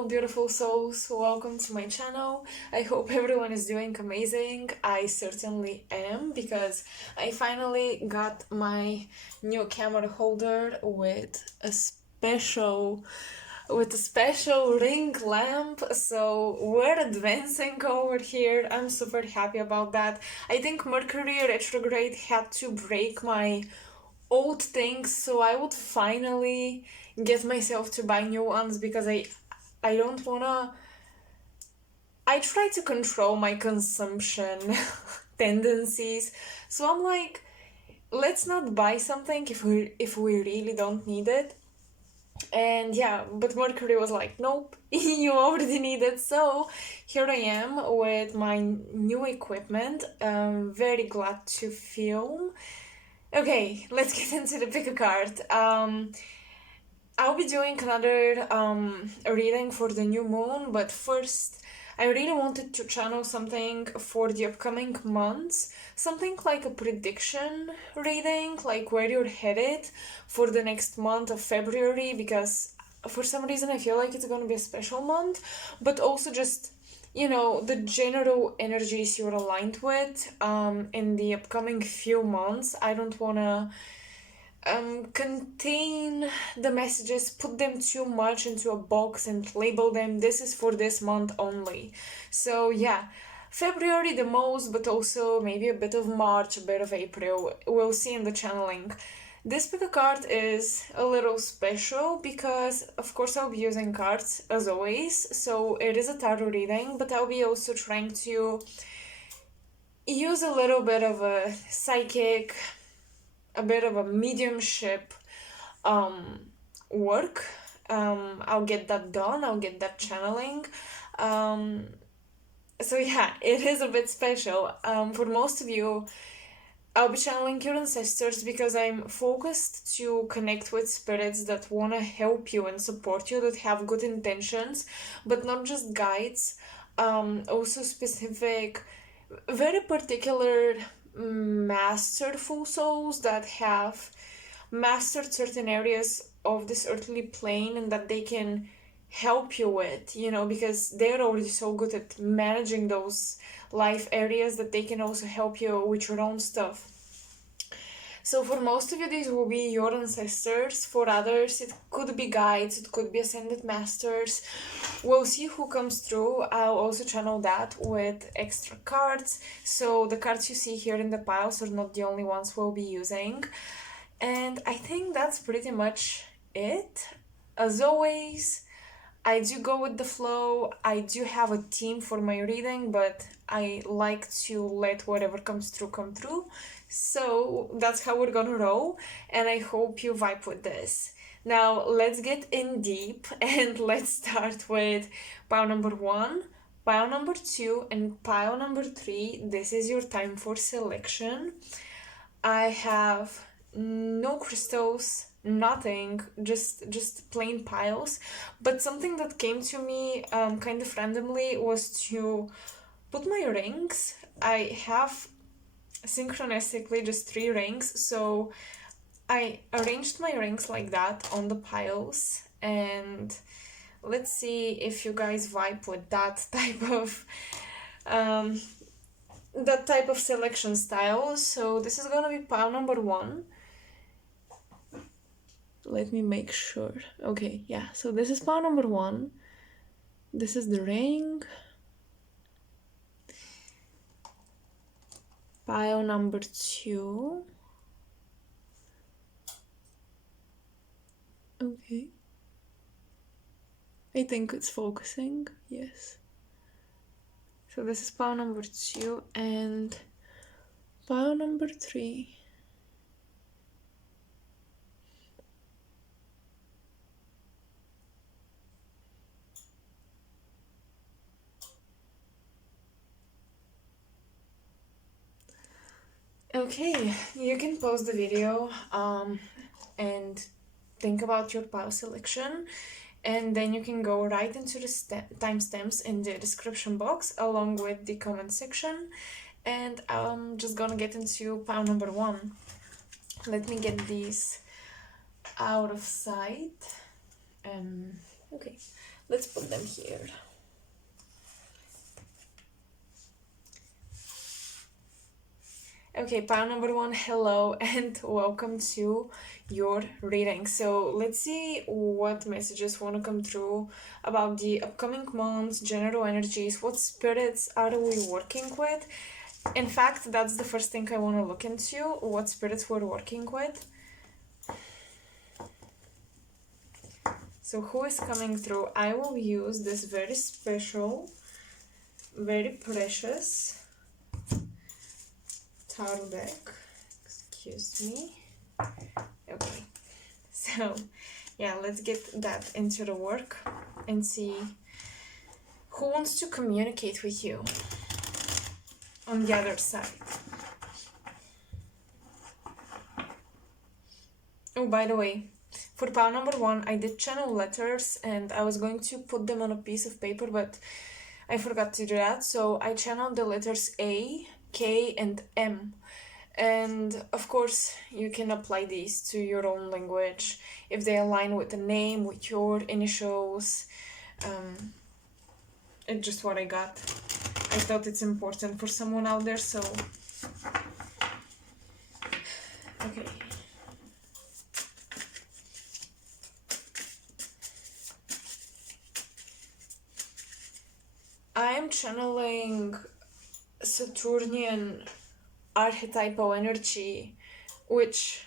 Hello beautiful souls, welcome to my channel. I hope everyone is doing amazing. I certainly am, because I finally got my new camera holder with a special ring lamp, so we're advancing over here. I'm super happy about that. I think Mercury retrograde had to break my old things so I would finally get myself to buy new ones, because I don't wanna. I try to control my consumption tendencies, so I'm like, let's not buy something if we really don't need it. And yeah, but Mercury was like, nope, you already need it. So here I am with my new equipment. Very glad to film. Okay, let's get into the pick a card. I'll be doing another reading for the new moon, but first, I really wanted to channel something for the upcoming months, something like a prediction reading, like where you're headed for the next month of February, because for some reason I feel like it's gonna be a special month, but also just, the general energies you're aligned with in the upcoming few months. I don't wanna contain the messages, put them too much into a box and label them, this is for this month only. So yeah, February the most, but also maybe a bit of March, a bit of April, we'll see in the channeling. This pick a card is a little special because, of course, I'll be using cards as always, so it is a tarot reading, but I'll be also trying to use a little bit of a psychic, a bit of a mediumship work. I'll get that done, I'll get that channeling. So yeah, it is a bit special. For most of you, I'll be channeling your ancestors because I'm focused to connect with spirits that want to help you and support you, that have good intentions, but not just guides, also specific, very particular masterful souls that have mastered certain areas of this earthly plane and that they can help you with, because they're already so good at managing those life areas that they can also help you with your own stuff. So for most of you, these will be your ancestors. For others, it could be guides, it could be ascended masters. We'll see who comes through. I'll also channel that with extra cards. So the cards you see here in the piles are not the only ones we'll be using. And I think that's pretty much it. As always, I do go with the flow. I do have a theme for my reading, but I like to let whatever comes through come through. So that's how we're gonna roll, and I hope you vibe with this. Now let's get in deep and let's start with pile number 1, pile number 2, and pile number 3. This is your time for selection. I have no crystals, nothing, just plain piles. But something that came to me kind of randomly was to put my rings. I have synchronistically just 3 rings, so I arranged my rings like that on the piles, and let's see if you guys vibe with that type of selection style. So this is gonna be pile number 1. Let me make sure. Okay, yeah, so this is pile number 1. This is the ring. Pile number 2. Okay. I think it's focusing, yes. So this is pile number 2 and pile number 3. Okay, you can pause the video and think about your pile selection, and then you can go right into the timestamps in the description box along with the comment section, and I'm just gonna get into pile number 1. Let me get these out of sight. Okay, Let's put them here. Okay, pile number 1, hello and welcome to your reading. So let's see what messages want to come through about the upcoming months, general energies, what spirits are we working with. In fact, that's the first thing I want to look into, what spirits we're working with. So who is coming through? I will use this very special, very precious tarot deck. Excuse me. Okay. So, yeah, let's get that into the work and see who wants to communicate with you on the other side. Oh, by the way, for pile number 1, I did channel letters and I was going to put them on a piece of paper, but I forgot to do that. So I channeled the letters A, K, and M. And of course, you can apply these to your own language if they align with the name, with your initials. It's just what I got. I thought it's important for someone out there, so... Okay. I'm channeling Saturnian archetypal energy, which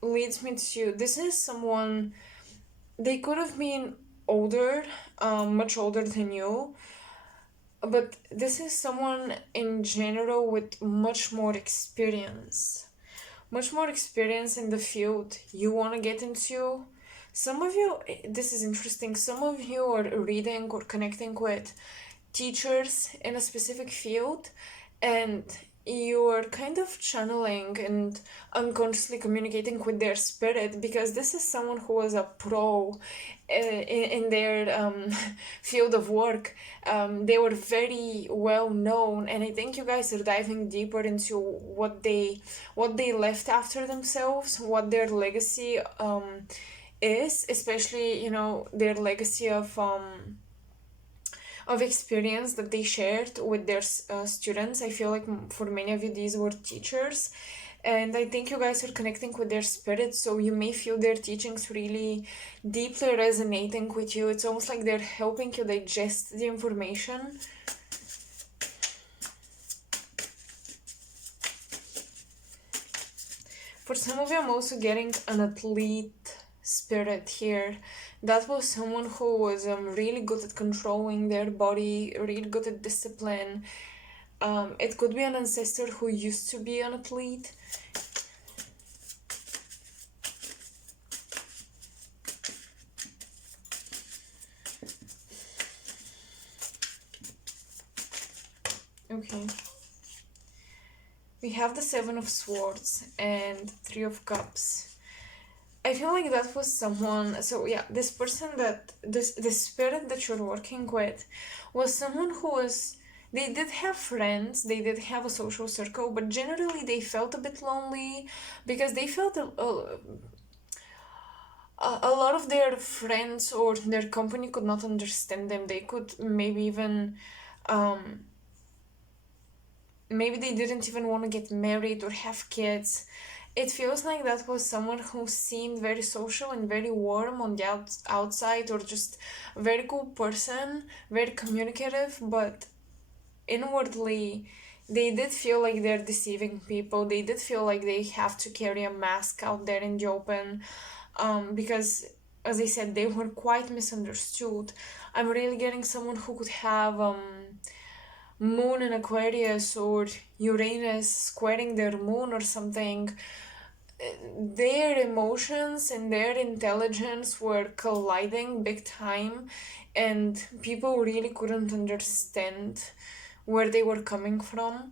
leads me to, this is someone, they could have been older, much older than you, but this is someone in general with much more experience in the field you want to get into. Some of you, this is interesting, some of you are reading or connecting with teachers in a specific field, and you're kind of channeling and unconsciously communicating with their spirit, because this is someone who was a pro in their field of work. They were very well known, and I think you guys are diving deeper into what they left after themselves, what their legacy is, especially, you know, their legacy of experience that they shared with their students. I feel like for many of you, these were teachers, and I think you guys are connecting with their spirit, so you may feel their teachings really deeply resonating with you. It's almost like they're helping you digest the information. For some of you, I'm also getting an athlete spirit here. That was someone who was really good at controlling their body, really good at discipline. It could be an ancestor who used to be an athlete. Okay. We have the 7 of Swords and 3 of Cups. I feel like that was someone, so yeah, this person that, the spirit that you're working with was someone who was, they did have friends, they did have a social circle, but generally they felt a bit lonely because they felt a lot of their friends or their company could not understand them. They could maybe even, maybe they didn't even want to get married or have kids. It feels like that was someone who seemed very social and very warm on the outside, or just a very cool person, very communicative, but inwardly they did feel like they're deceiving people. They did feel like they have to carry a mask out there in the open, because, as I said, they were quite misunderstood. I'm really getting someone who could have moon in Aquarius or Uranus squaring their moon or something. Their emotions and their intelligence were colliding big time, and people really couldn't understand where they were coming from.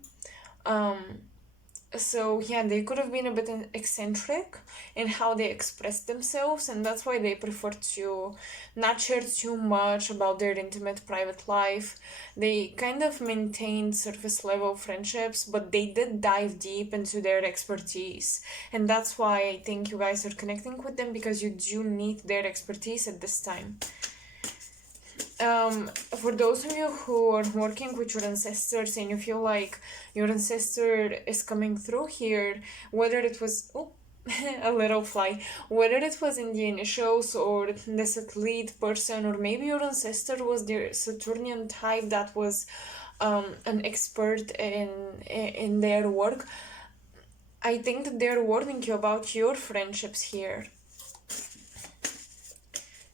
So yeah, they could have been a bit eccentric in how they expressed themselves, and that's why they prefer to not share too much about their intimate private life. They kind of maintained surface level friendships, but they did dive deep into their expertise, and that's why I think you guys are connecting with them, because you do need their expertise at this time. For those of you who are working with your ancestors and you feel like your ancestor is coming through here, whether it was a little fly, whether it was in the initials or the satellite person, or maybe your ancestor was the Saturnian type that was an expert in their work, I think that they're warning you about your friendships here.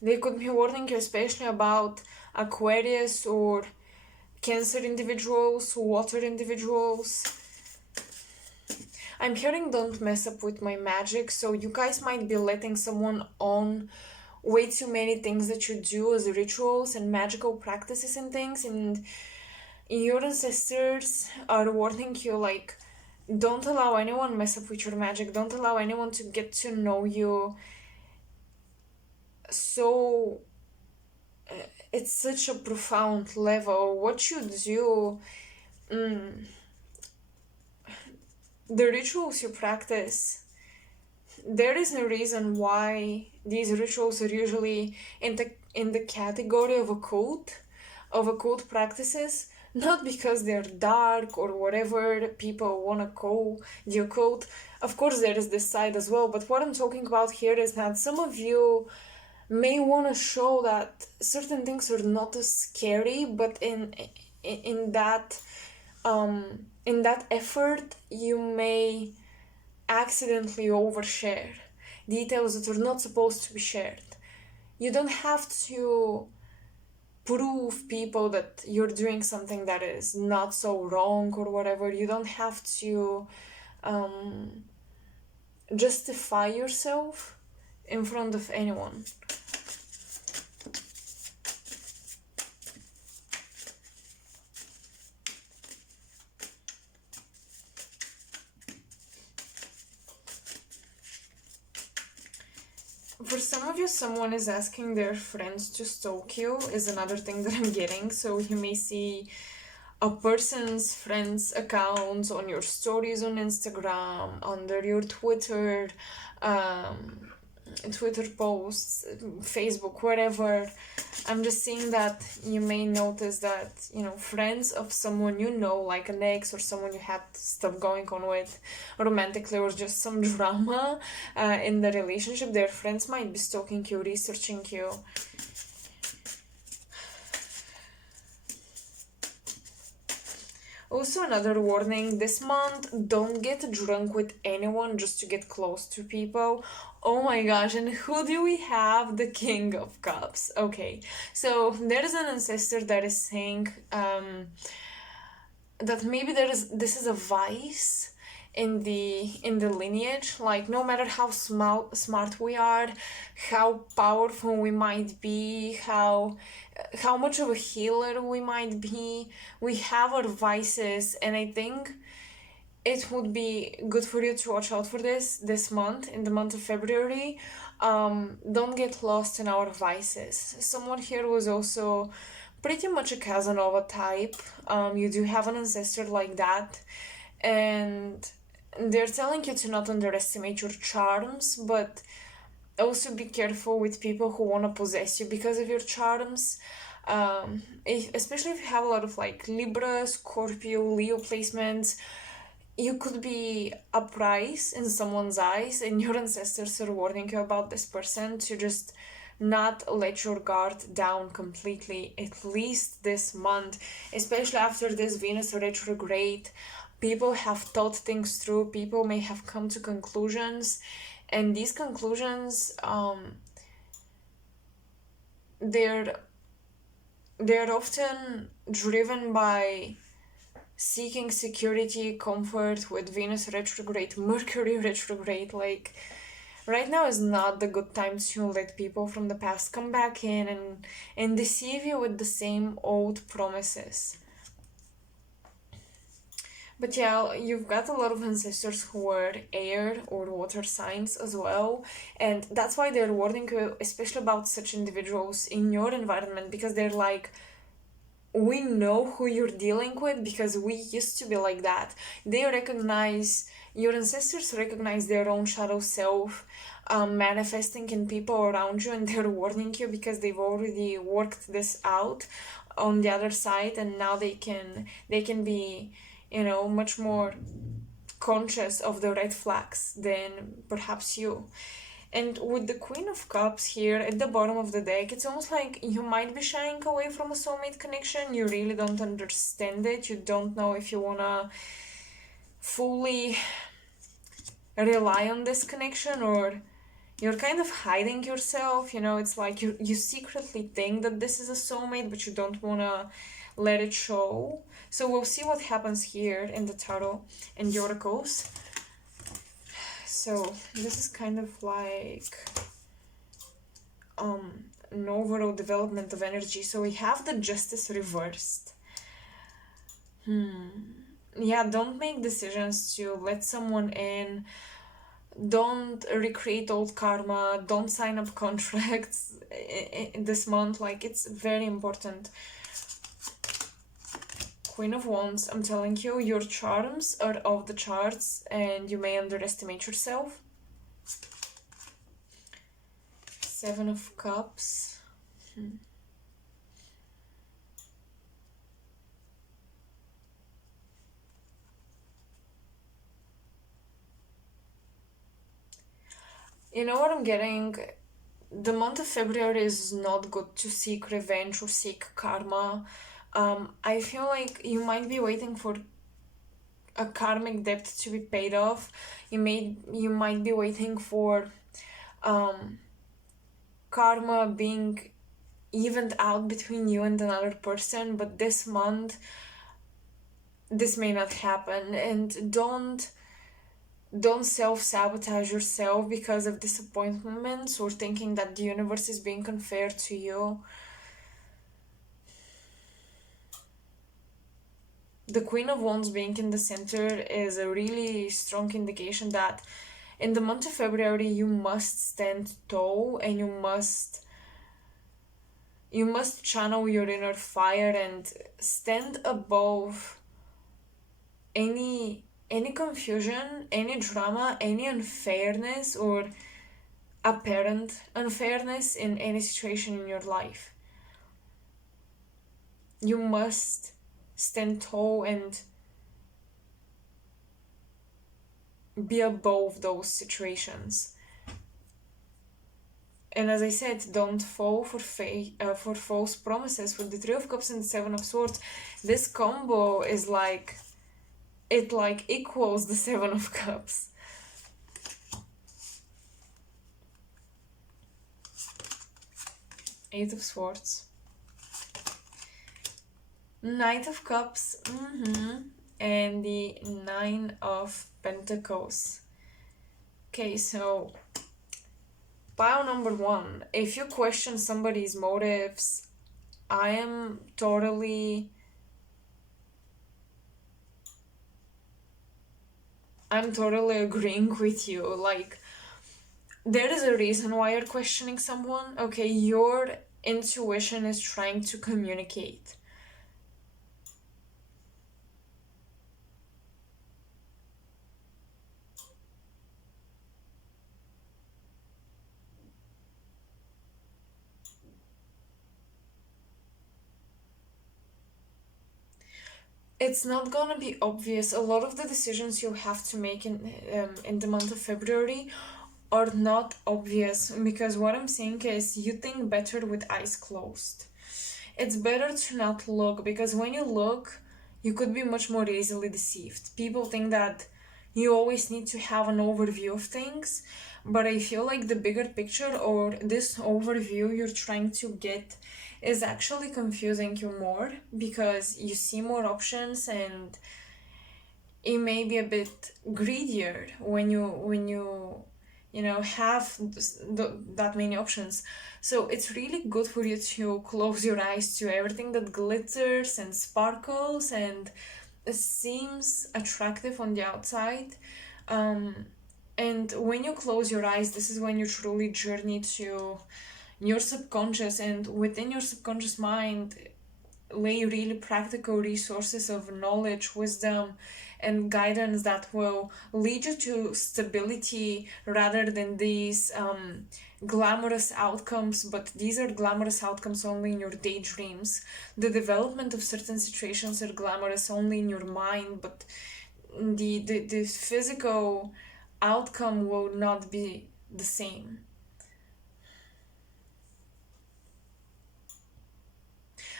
They could be warning you especially about Aquarius or Cancer individuals, water individuals. I'm hearing don't mess up with my magic, so you guys might be letting someone on way too many things that you do as rituals and magical practices and things, and your ancestors are warning you, like, don't allow anyone mess up with your magic, don't allow anyone to get to know you. So it's such a profound level. What you do, the rituals you practice, there is no reason why these rituals are usually in the category of occult practices, not because they're dark or whatever people want to call the occult. Of course there is this side as well, but what I'm talking about here is that some of you may want to show that certain things are not as scary, but in that effort you may accidentally overshare details that are not supposed to be shared. You don't have to prove people that you're doing something that is not so wrong or whatever. You don't have to justify yourself in front of anyone. For some of you, someone is asking their friends to stalk you, is another thing that I'm getting. So you may see a person's friend's accounts on your stories on Instagram, under your Twitter, Twitter posts, Facebook, wherever. I'm just seeing that you may notice that, friends of someone you know, like an ex or someone you had stuff going on with romantically, or just some drama in the relationship, their friends might be stalking you, researching you. Also, another warning this month, don't get drunk with anyone just to get close to people. Oh my gosh, and who do we have? The King of Cups. Okay, so there is an ancestor that is saying that maybe this is a vice in the lineage. Like, no matter how smart we are, how powerful we might be, how much of a healer we might be, we have our vices, and I think it would be good for you to watch out for this month, in the month of February. Don't get lost in our vices. Someone here was also pretty much a Casanova type. You do have an ancestor like that, and they're telling you to not underestimate your charms, but also be careful with people who want to possess you because of your charms. Especially if you have a lot of like Libra, Scorpio, Leo placements, you could be a prize in someone's eyes, and your ancestors are warning you about this person to just not let your guard down completely, at least this month, especially after this Venus retrograde. People have thought things through, people may have come to conclusions, and these conclusions, they're often driven by seeking security, comfort with Venus retrograde, Mercury retrograde. Like, right now is not the good time to let people from the past come back in and deceive you with the same old promises. But yeah, you've got a lot of ancestors who are air or water signs as well, and that's why they're warning you, especially about such individuals in your environment, because they're like, we know who you're dealing with because we used to be like that. They recognize Your ancestors recognize their own shadow self manifesting in people around you, and they're warning you because they've already worked this out on the other side, and now they can be, much more conscious of the red flags than perhaps you. And with the Queen of Cups here at the bottom of the deck, it's almost like you might be shying away from a soulmate connection. You really don't understand it. You don't know if you wanna fully rely on this connection, or you're kind of hiding yourself. It's like you secretly think that this is a soulmate, but you don't wanna let it show. So we'll see what happens here in the tarot and the oracles. So this is kind of like an overall development of energy. So we have the Justice reversed. Yeah, don't make decisions to let someone in. Don't recreate old karma. Don't sign up contracts this month. Like, it's very important. Queen of Wands, I'm telling you, your charms are off the charts and you may underestimate yourself. Seven of Cups. You know what I'm getting? The month of February is not good to seek revenge or seek karma. I feel like you might be waiting for a karmic debt to be paid off. You might be waiting for karma being evened out between you and another person, but this month this may not happen. And don't self-sabotage yourself because of disappointments or thinking that the universe is being unfair to you. The Queen of Wands being in the center is a really strong indication that in the month of February you must stand tall, and you must channel your inner fire and stand above any confusion, any drama, any unfairness or apparent unfairness in any situation in your life. You must stand tall and be above those situations. And as I said, don't fall for false promises. With the Three of Cups and the Seven of Swords, this combo is like, it like equals the Seven of Cups. Eight of Swords. Knight of Cups. And the Nine of Pentacles. Okay, so pile number one. If you question somebody's motives, I'm totally agreeing with you. Like, there is a reason why you're questioning someone. Okay, your intuition is trying to communicate. It's not gonna be obvious. A lot of the decisions you have to make in the month of February are not obvious, because what I'm saying is you think better with eyes closed. It's better to not look, because when you look, you could be much more easily deceived. People think that you always need to have an overview of things, but I feel like the bigger picture, or this overview you're trying to get, is actually confusing you more, because you see more options and it may be a bit greedier when you have that many options. So it's really good for you to close your eyes to everything that glitters and sparkles and seems attractive on the outside. And when you close your eyes, this is when you truly journey to your subconscious, and within your subconscious mind lay really practical resources of knowledge, wisdom, and guidance that will lead you to stability rather than these glamorous outcomes. But these are glamorous outcomes only in your daydreams. The development of certain situations are glamorous only in your mind, but the physical outcome will not be the same.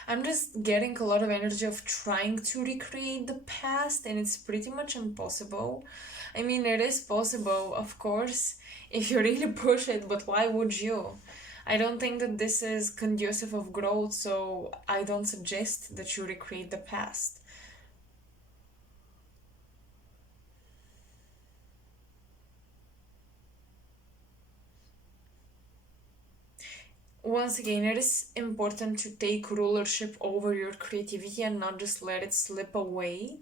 I'm just getting a lot of energy of trying to recreate the past, and it's pretty much impossible. I mean, it is possible, of course, if you really push it, but why would you? I don't think that this is conducive of growth, so I don't suggest that you recreate the past. Once again, it is important to take rulership over your creativity and not just let it slip away.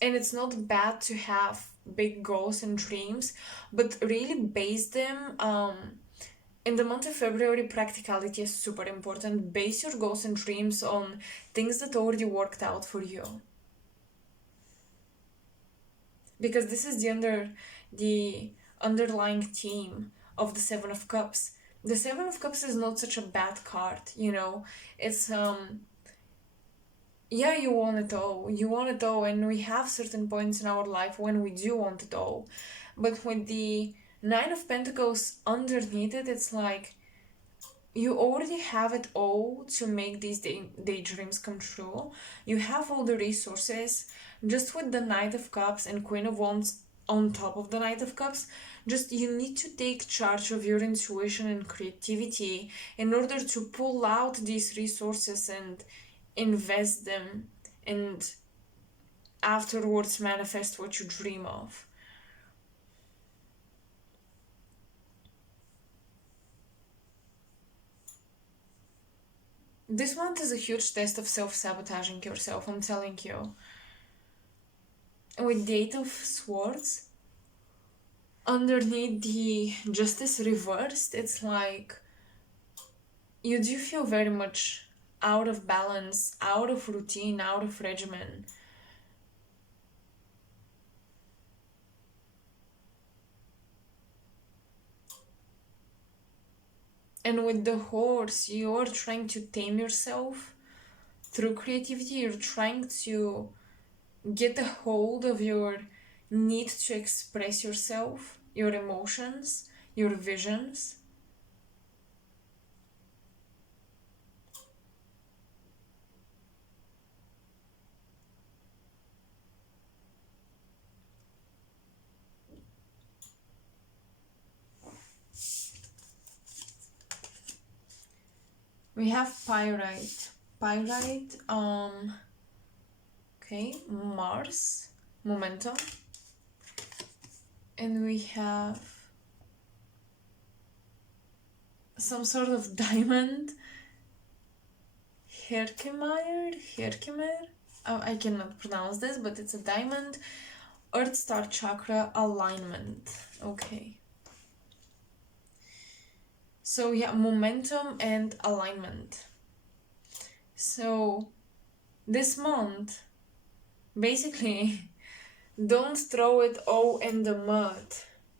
And it's not bad to have big goals and dreams, but really base them. In the month of February, practicality is super important. Base your goals and dreams on things that already worked out for you, because this is the underlying theme of the Seven of Cups. The Seven of Cups is not such a bad card, you know. It's yeah, you want it all. You want it all, and we have certain points in our life when we do want it all. But with the Nine of Pentacles underneath it, it's like you already have it all to make these daydreams come true. You have all the resources. Just with the Knight of Cups and Queen of Wands on top of the Knight of Cups, just you need to take charge of your intuition and creativity in order to pull out these resources and invest them, and afterwards manifest what you dream of. This month is a huge test of self-sabotaging yourself, I'm telling you. With the Eight of Swords, underneath the Justice reversed, it's like you do feel very much out of balance, out of routine, out of regimen. And with the horse, you're trying to tame yourself through creativity. You're trying to get a hold of your need to express yourself, your emotions, your visions. We have Pyrite. Pyrite, okay, Mars, momentum. And we have some sort of diamond. ᴘɪᴄδ. I cannot pronounce this, but it's a diamond. Earth Star Chakra alignment. Okay. So yeah, momentum and alignment. So this month, basically, don't throw it all in the mud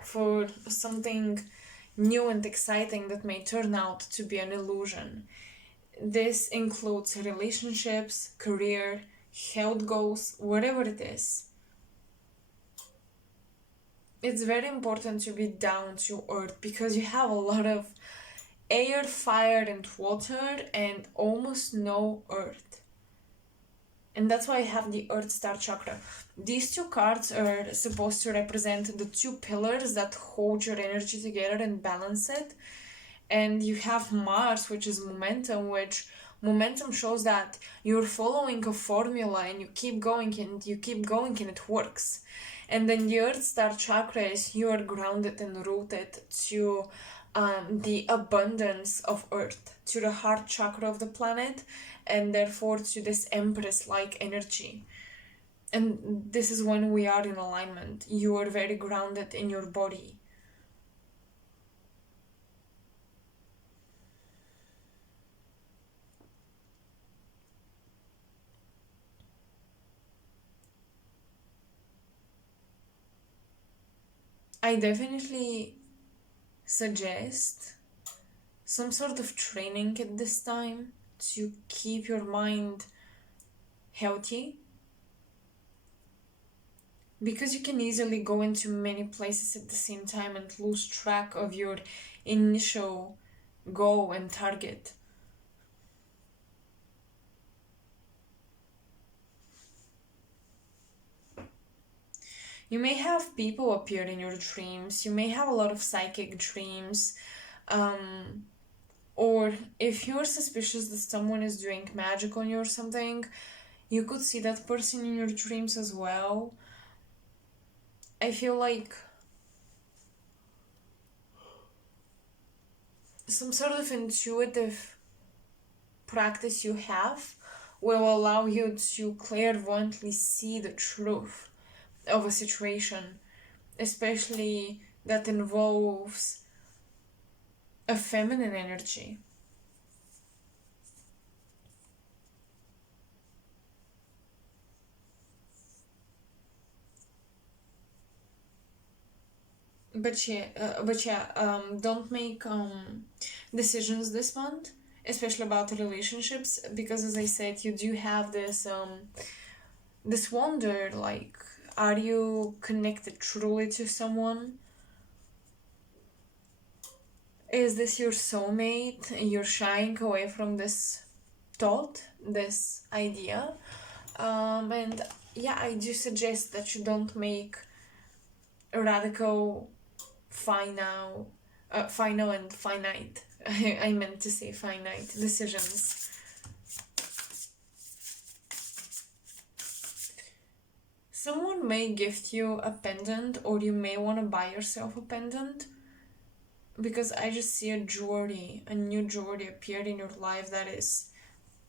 for something new and exciting that may turn out to be an illusion. This includes relationships, career, health goals, whatever it is. It's very important to be down to earth because you have a lot of air, fire, and water, and almost no earth. And that's why I have the Earth Star Chakra. These two cards are supposed to represent the two pillars that hold your energy together and balance it. And you have Mars, which is momentum, which momentum shows that you're following a formula and you keep going and you keep going and it works. And then the Earth Star Chakra is you are grounded and rooted to the abundance of Earth, to the heart chakra of the planet, and therefore to this Empress-like energy. And this is when we are in alignment. You are very grounded in your body. I definitely suggest some sort of training at this time to keep your mind healthy, because you can easily go into many places at the same time and lose track of your initial goal and target. You may have people appear in your dreams, you may have a lot of psychic dreams, or if you're suspicious that someone is doing magic on you or something, you could see that person in your dreams as well. I feel like some sort of intuitive practice you have will allow you to clairvoyantly see the truth of a situation, especially that involves a feminine energy. Don't make decisions this month, especially about relationships, because as I said, you do have this wonder, like, are you connected truly to someone? Is this your soulmate? You're shying away from this thought, this idea. And yeah, I do suggest that you don't make radical, final and finite. I meant to say finite decisions. Someone may gift you a pendant, or you may want to buy yourself a pendant, because I just see a new jewelry appeared in your life that is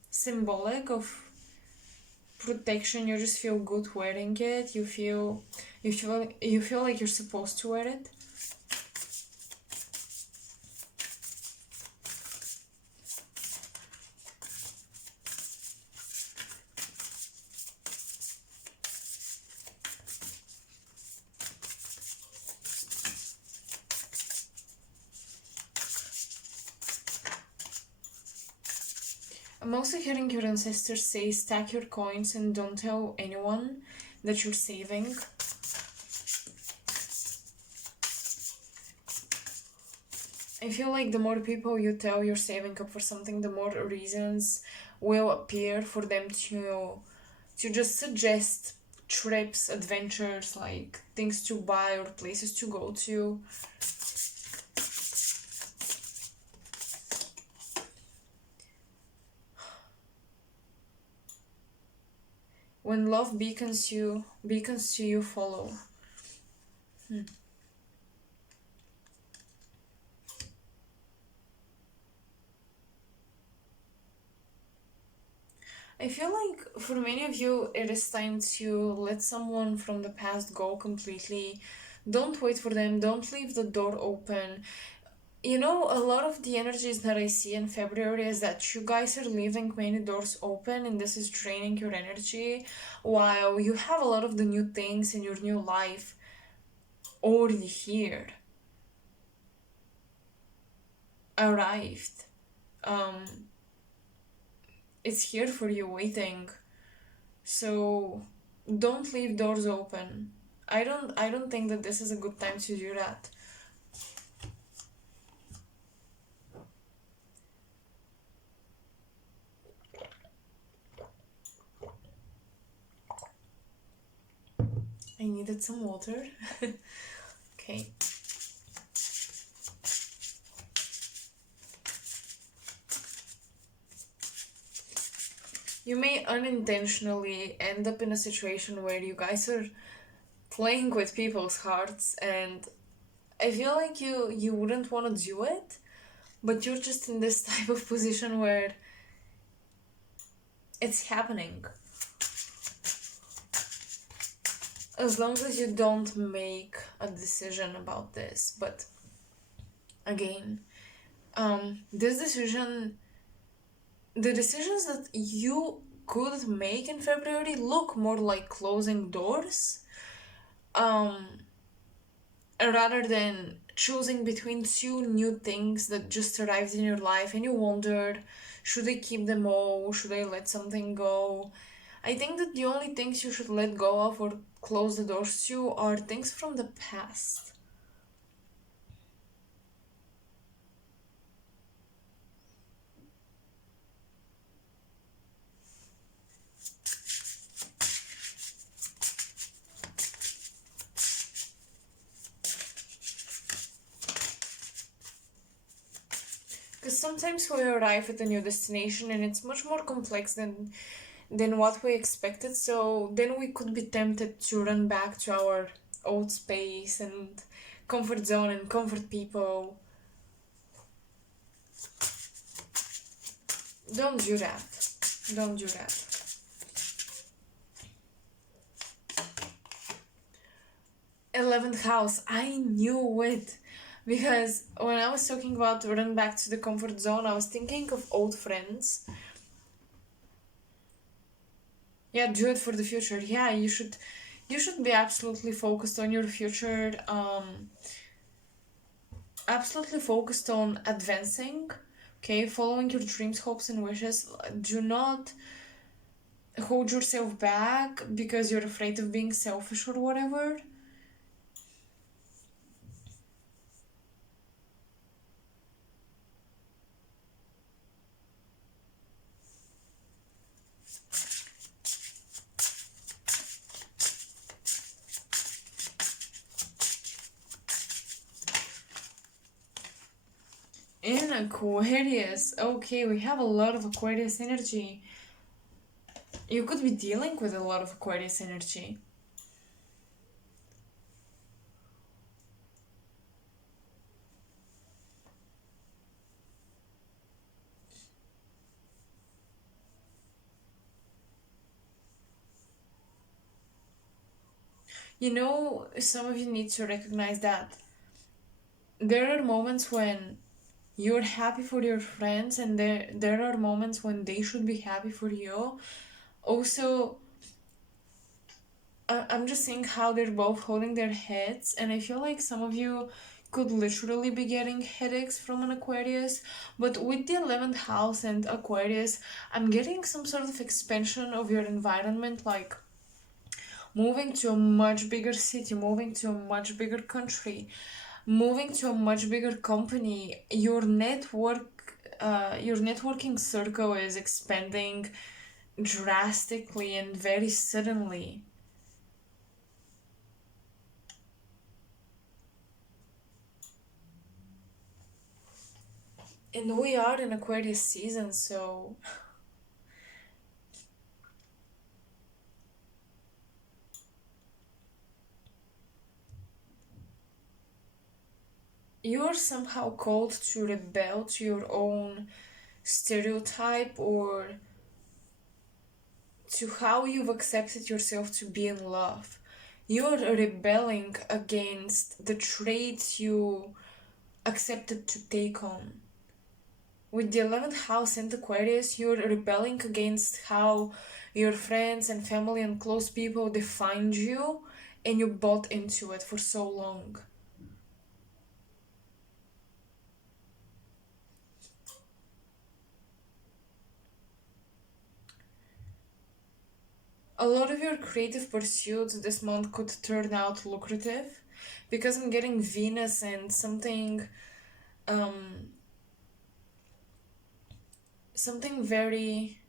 symbolic of protection. You just feel good wearing it. You feel like you're supposed to wear it. I'm also hearing your ancestors say stack your coins and don't tell anyone that you're saving. I feel like the more people you tell you're saving up for something, the more reasons will appear for them to just suggest trips, adventures, like things to buy or places to go to. When love beacons to you follow. I feel like for many of you, it is time to let someone from the past go completely. Don't wait for them, don't leave the door open. You know, a lot of the energies that I see in February is that you guys are leaving many doors open, and this is draining your energy, while you have a lot of the new things in your new life already here, arrived. It's here for you waiting. So don't leave doors open. I don't think that this is a good time to do that. I needed some water. Okay. You may unintentionally end up in a situation where you guys are playing with people's hearts, and I feel like you wouldn't want to do it, but you're just in this type of position where it's happening. As long as you don't make a decision about this. But again, this decision, the decisions that you could make in February look more like closing doors. rather than choosing between two new things that just arrived in your life and you wondered, should I keep them all? Should I let something go? I think that the only things you should let go of or close the doors to are things from the past. Because sometimes we arrive at a new destination and it's much more complex than what we expected, so then we could be tempted to run back to our old space and comfort zone and comfort people. Don't do that. Don't do that. 11th house, I knew it. Because when I was talking about run back to the comfort zone, I was thinking of old friends. Yeah, do it for the future. Yeah, you should be absolutely focused on your future, absolutely focused on advancing, okay, following your dreams, hopes, and wishes. Do not hold yourself back because you're afraid of being selfish or whatever. In Aquarius, okay, we have a lot of Aquarius energy. You could be dealing with a lot of Aquarius energy. You know, some of you need to recognize that there are moments when you're happy for your friends, and there are moments when they should be happy for you. Also, I'm just seeing how they're both holding their heads, and I feel like some of you could literally be getting headaches from an Aquarius. But with the 11th house and Aquarius, I'm getting some sort of expansion of your environment, like moving to a much bigger city, moving to a much bigger country, moving to a much bigger company. Your networking circle is expanding drastically and very suddenly. And we are in Aquarius season, so you're somehow called to rebel to your own stereotype or to how you've accepted yourself to be in love. You're rebelling against the traits you accepted to take on. With the 11th house in Aquarius, you're rebelling against how your friends and family and close people defined you, and you bought into it for so long. A lot of your creative pursuits this month could turn out lucrative because I'm getting Venus and um something very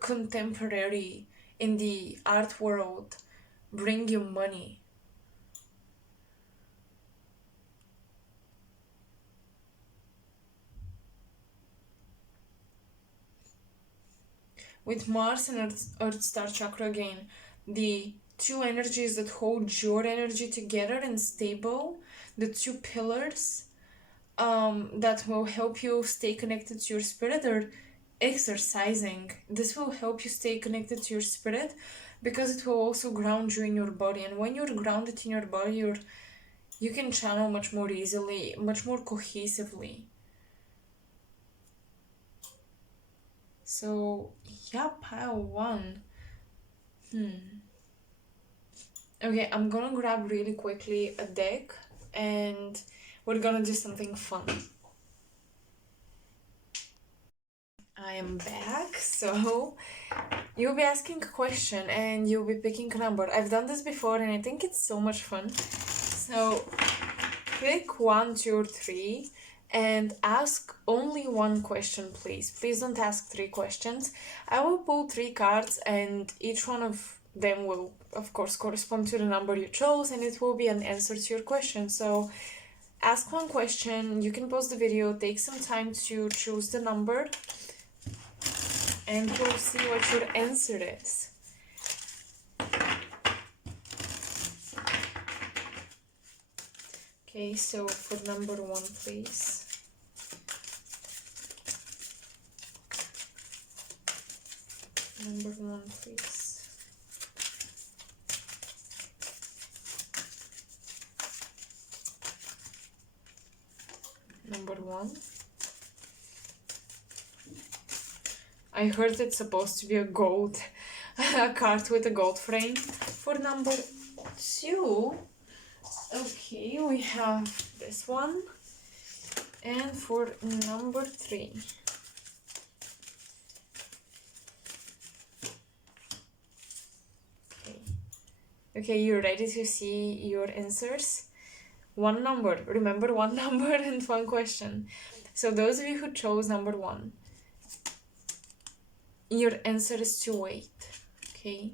contemporary in the art world bring you money. With Mars and Earth Star Chakra again, the two energies that hold your energy together and stable, the two pillars that will help you stay connected to your spirit are exercising. This will help you stay connected to your spirit because it will also ground you in your body. And when you're grounded in your body, you can channel much more easily, much more cohesively. So, yeah, pile one. Hmm. Okay, I'm gonna grab really quickly a deck and we're gonna do something fun. I am back, so you'll be asking a question and you'll be picking a number. I've done this before and I think it's so much fun. So pick 1, 2, or 3 and ask only one question, please. Please don't ask 3 questions. I will pull 3 cards and each one of them will, of course, correspond to the number you chose and it will be an answer to your question. So ask one question, you can pause the video, take some time to choose the number, and we'll see what your answer is. Okay, so for number 1, please. Number 1, please. Number 1. I heard it's supposed to be a gold, a card with a gold frame. For number 2, okay, we have this one. And for number 3. Okay, you ready to see your answers? One number, remember, one number and one question. So those of you who chose number 1, your answer is to wait. Okay,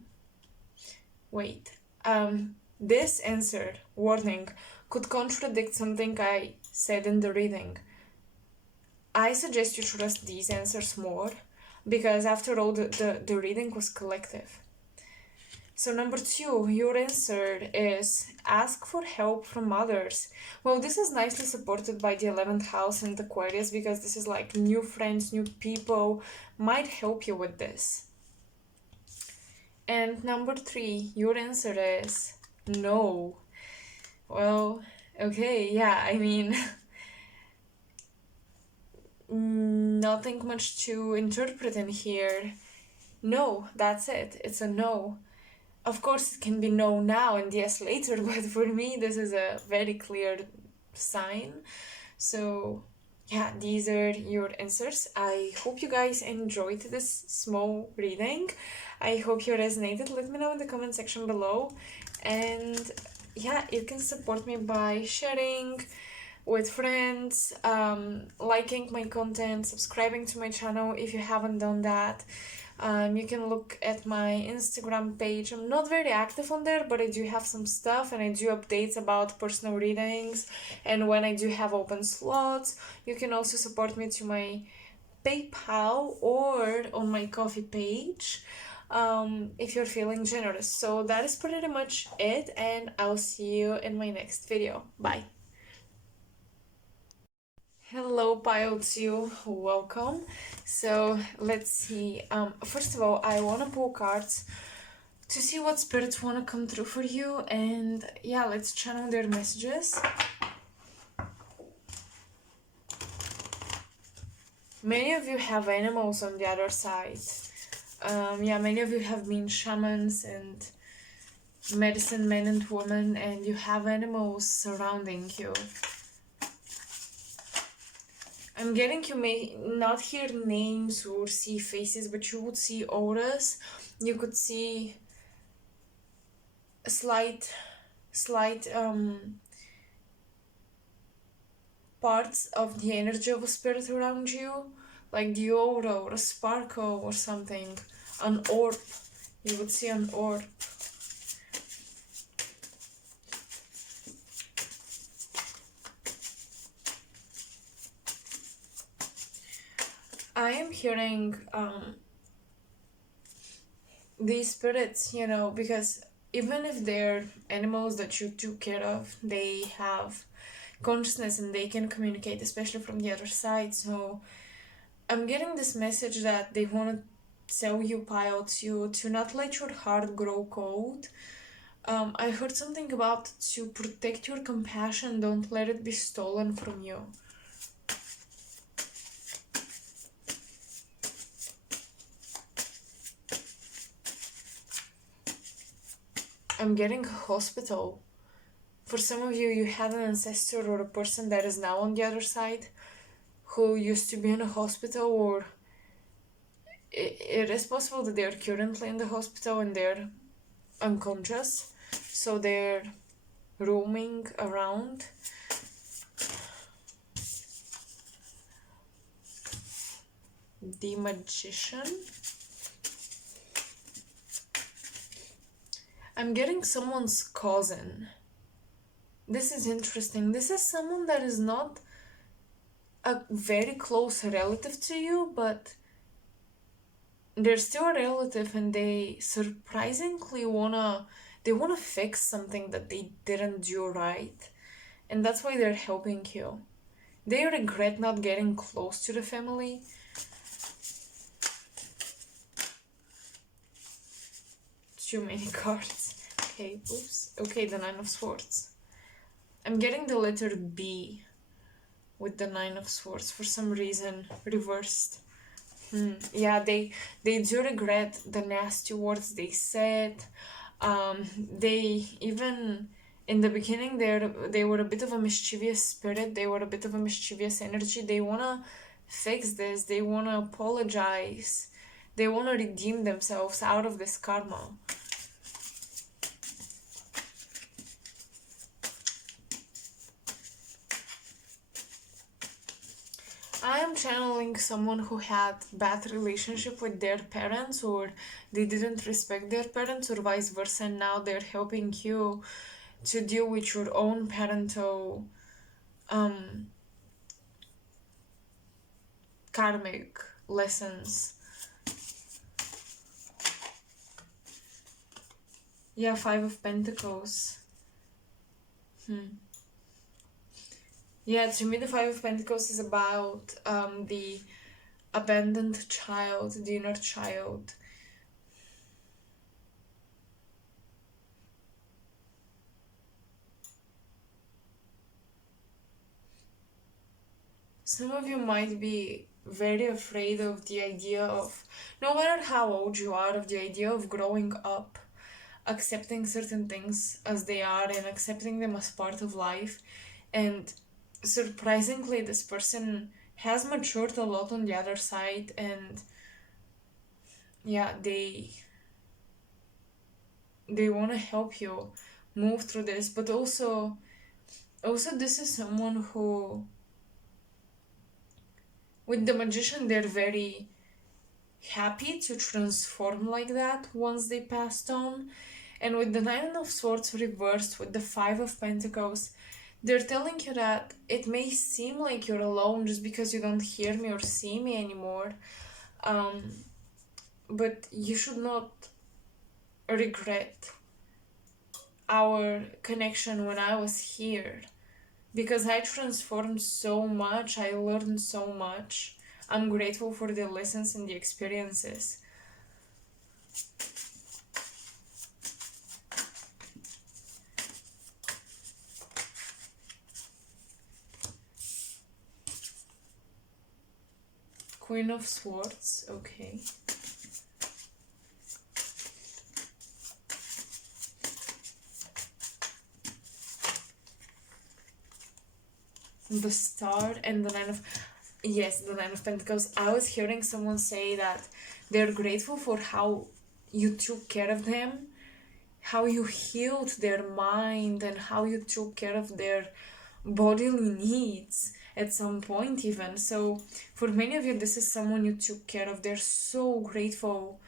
wait. This answer, warning, could contradict something I said in the reading. I suggest you trust these answers more because after all the reading was collective. So number 2, your answer is ask for help from others. Well, this is nicely supported by the 11th house and Aquarius because this is like new friends, new people might help you with this. And number 3, your answer is no. Well, okay, yeah, I mean, nothing much to interpret in here. No, that's it. It's a no. Of course, it can be no now and yes later, but for me, this is a very clear sign. So, yeah, these are your answers. I hope you guys enjoyed this small reading. I hope you resonated. Let me know in the comment section below. And yeah, you can support me by sharing with friends, liking my content, subscribing to my channel if you haven't done that. You can look at my Instagram page. I'm not very active on there, but I do have some stuff and I do updates about personal readings and when I do have open slots. You can also support me to my PayPal or on my Coffee page if you're feeling generous. So that is pretty much it and I'll see you in my next video. Bye! Hello, Pile 2, welcome. So let's see. First of all, I want to pull cards to see what spirits want to come through for you, and yeah, let's channel their messages. Many of you have animals on the other side. Yeah, many of you have been shamans and medicine men and women, and you have animals surrounding you. I'm getting you may not hear names or see faces, but you would see auras. You could see a slight parts of the energy of a spirit around you, like the aura or a sparkle or something. An orb. You would see an orb. I am hearing these spirits, you know, because even if they're animals that you took care of, they have consciousness and they can communicate, especially from the other side. So I'm getting this message that they want to tell you, Pile, to not let your heart grow cold. I heard something about to protect your compassion, don't let it be stolen from you. I'm getting a hospital. For some of you, you had an ancestor or a person that is now on the other side who used to be in a hospital, or it is possible that they're currently in the hospital and they're unconscious, so they're roaming around. The Magician. I'm getting someone's cousin. This is interesting. This is someone that is not a very close relative to you, but they're still a relative, and they surprisingly wanna fix something that they didn't do right, and that's why they're helping you. They regret not getting close to the family. Too many cards. Okay, oops. Okay, the Nine of Swords. I'm getting the letter B with the Nine of Swords for some reason, reversed. Yeah, they do regret the nasty words they said. They even in the beginning they were a bit of a mischievous spirit. They were a bit of a mischievous energy. They wanna fix this. They wanna apologize. They wanna redeem themselves out of this karma. I am channeling someone who had bad relationship with their parents, or they didn't respect their parents, or vice versa, and now they're helping you to deal with your own parental karmic lessons. Yeah, Five of Pentacles. Yeah, to me the Five of Pentacles is about the abandoned child, the inner child. Some of you might be very afraid of the idea of, no matter how old you are, of the idea of growing up, accepting certain things as they are and accepting them as part of life. And surprisingly, this person has matured a lot on the other side, and yeah, they want to help you move through this. But also this is someone who, with the Magician, they're very happy to transform like that once they passed on. And with the Nine of Swords reversed, with the Five of Pentacles, they're telling you that it may seem like you're alone just because you don't hear me or see me anymore, but you should not regret our connection when I was here, because I transformed so much, I learned so much. I'm grateful for the lessons and the experiences. Queen of Swords, okay. The Star and the Nine of... Yes, the Nine of Pentacles. I was hearing someone say that they're grateful for how you took care of them, how you healed their mind, and how you took care of their bodily needs at some point even. So for many of you, this is someone you took care of. They're so grateful.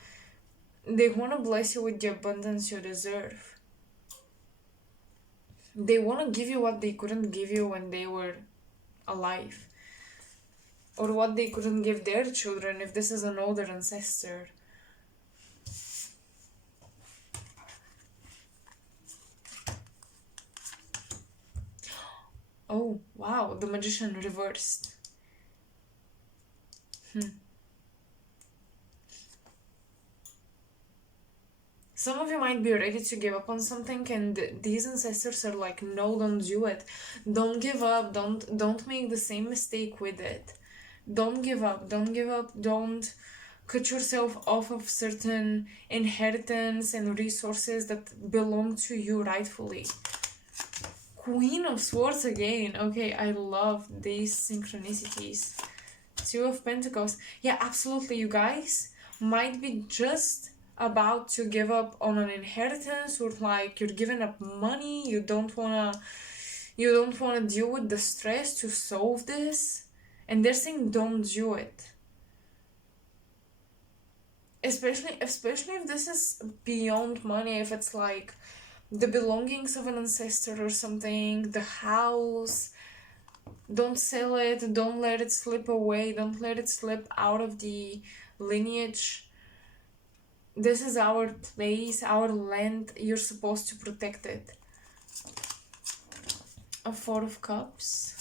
They want to bless you with the abundance you deserve. They want to give you what they couldn't give you when they were alive, or what they couldn't give their children if this is an older ancestor. Oh, wow, the Magician reversed. Some of you might be ready to give up on something, and these ancestors are like, no, don't do it. Don't give up. Don't make the same mistake with it. Don't give up. Don't give up. Don't cut yourself off of certain inheritance and resources that belong to you rightfully. Queen of Swords again. Okay, I love these synchronicities. Two of Pentacles. Yeah, absolutely, you guys might be just about to give up on an inheritance, or like you're giving up money, you don't wanna deal with the stress to solve this, and they're saying don't do it. Especially if this is beyond money, if it's like the belongings of an ancestor or something, the house. Don't sell it, don't let it slip away, don't let it slip out of the lineage. This is our place, our land, you're supposed to protect it. A Four of Cups,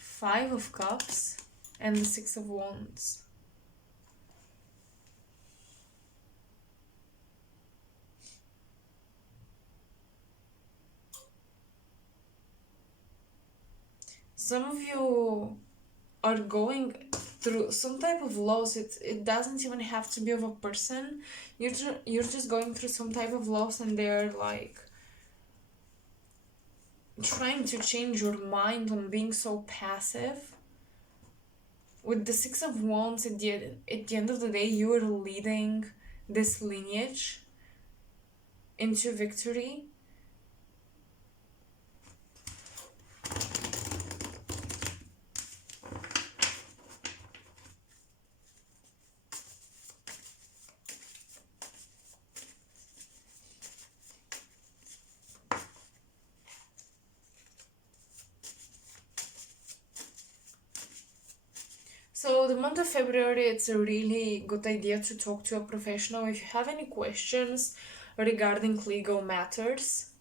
Five of Cups, and the Six of Wands. Some of you are going through some type of loss. It doesn't even have to be of a person. You're just going through some type of loss, and they're like trying to change your mind on being so passive. With the Six of Wands, at the end of the day, you are leading this lineage into victory. So the month of February, it's a really good idea to talk to a professional if you have any questions regarding legal matters.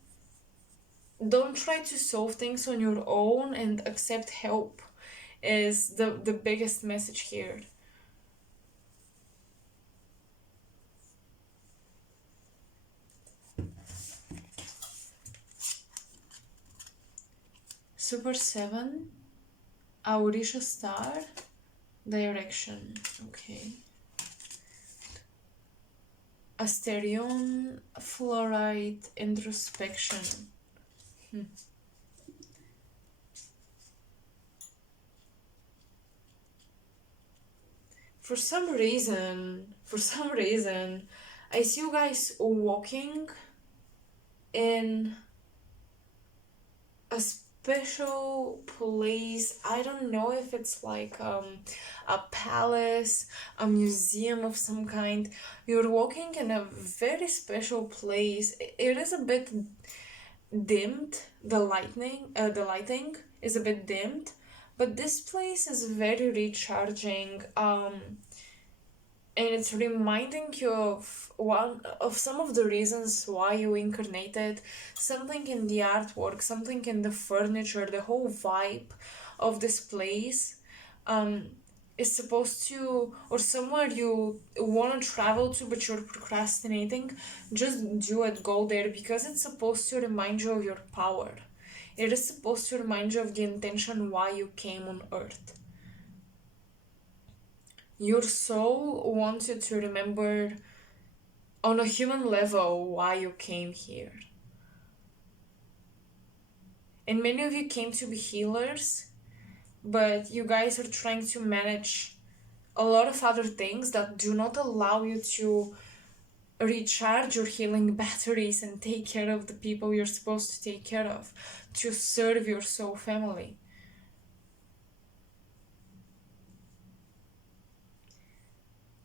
Don't try to solve things on your own, and accept help is the biggest message here. Super 7, Aurisha Star, Direction, okay. Asterion, Fluorite, Introspection. For some reason, I see you guys walking in a special place. I don't know if it's like a palace, a museum of some kind. You're walking in a very special place. It is a bit dimmed. The lighting is a bit dimmed, but this place is very recharging. And it's reminding you of some of the reasons why you incarnated. Something in the artwork, something in the furniture, the whole vibe of this place is supposed to, or somewhere you want to travel to but you're procrastinating. Just do it, go there, because it's supposed to remind you of your power. It is supposed to remind you of the intention why you came on earth. Your soul wants you to remember on a human level why you came here. And many of you came to be healers, but you guys are trying to manage a lot of other things that do not allow you to recharge your healing batteries and take care of the people you're supposed to take care of, to serve your soul family.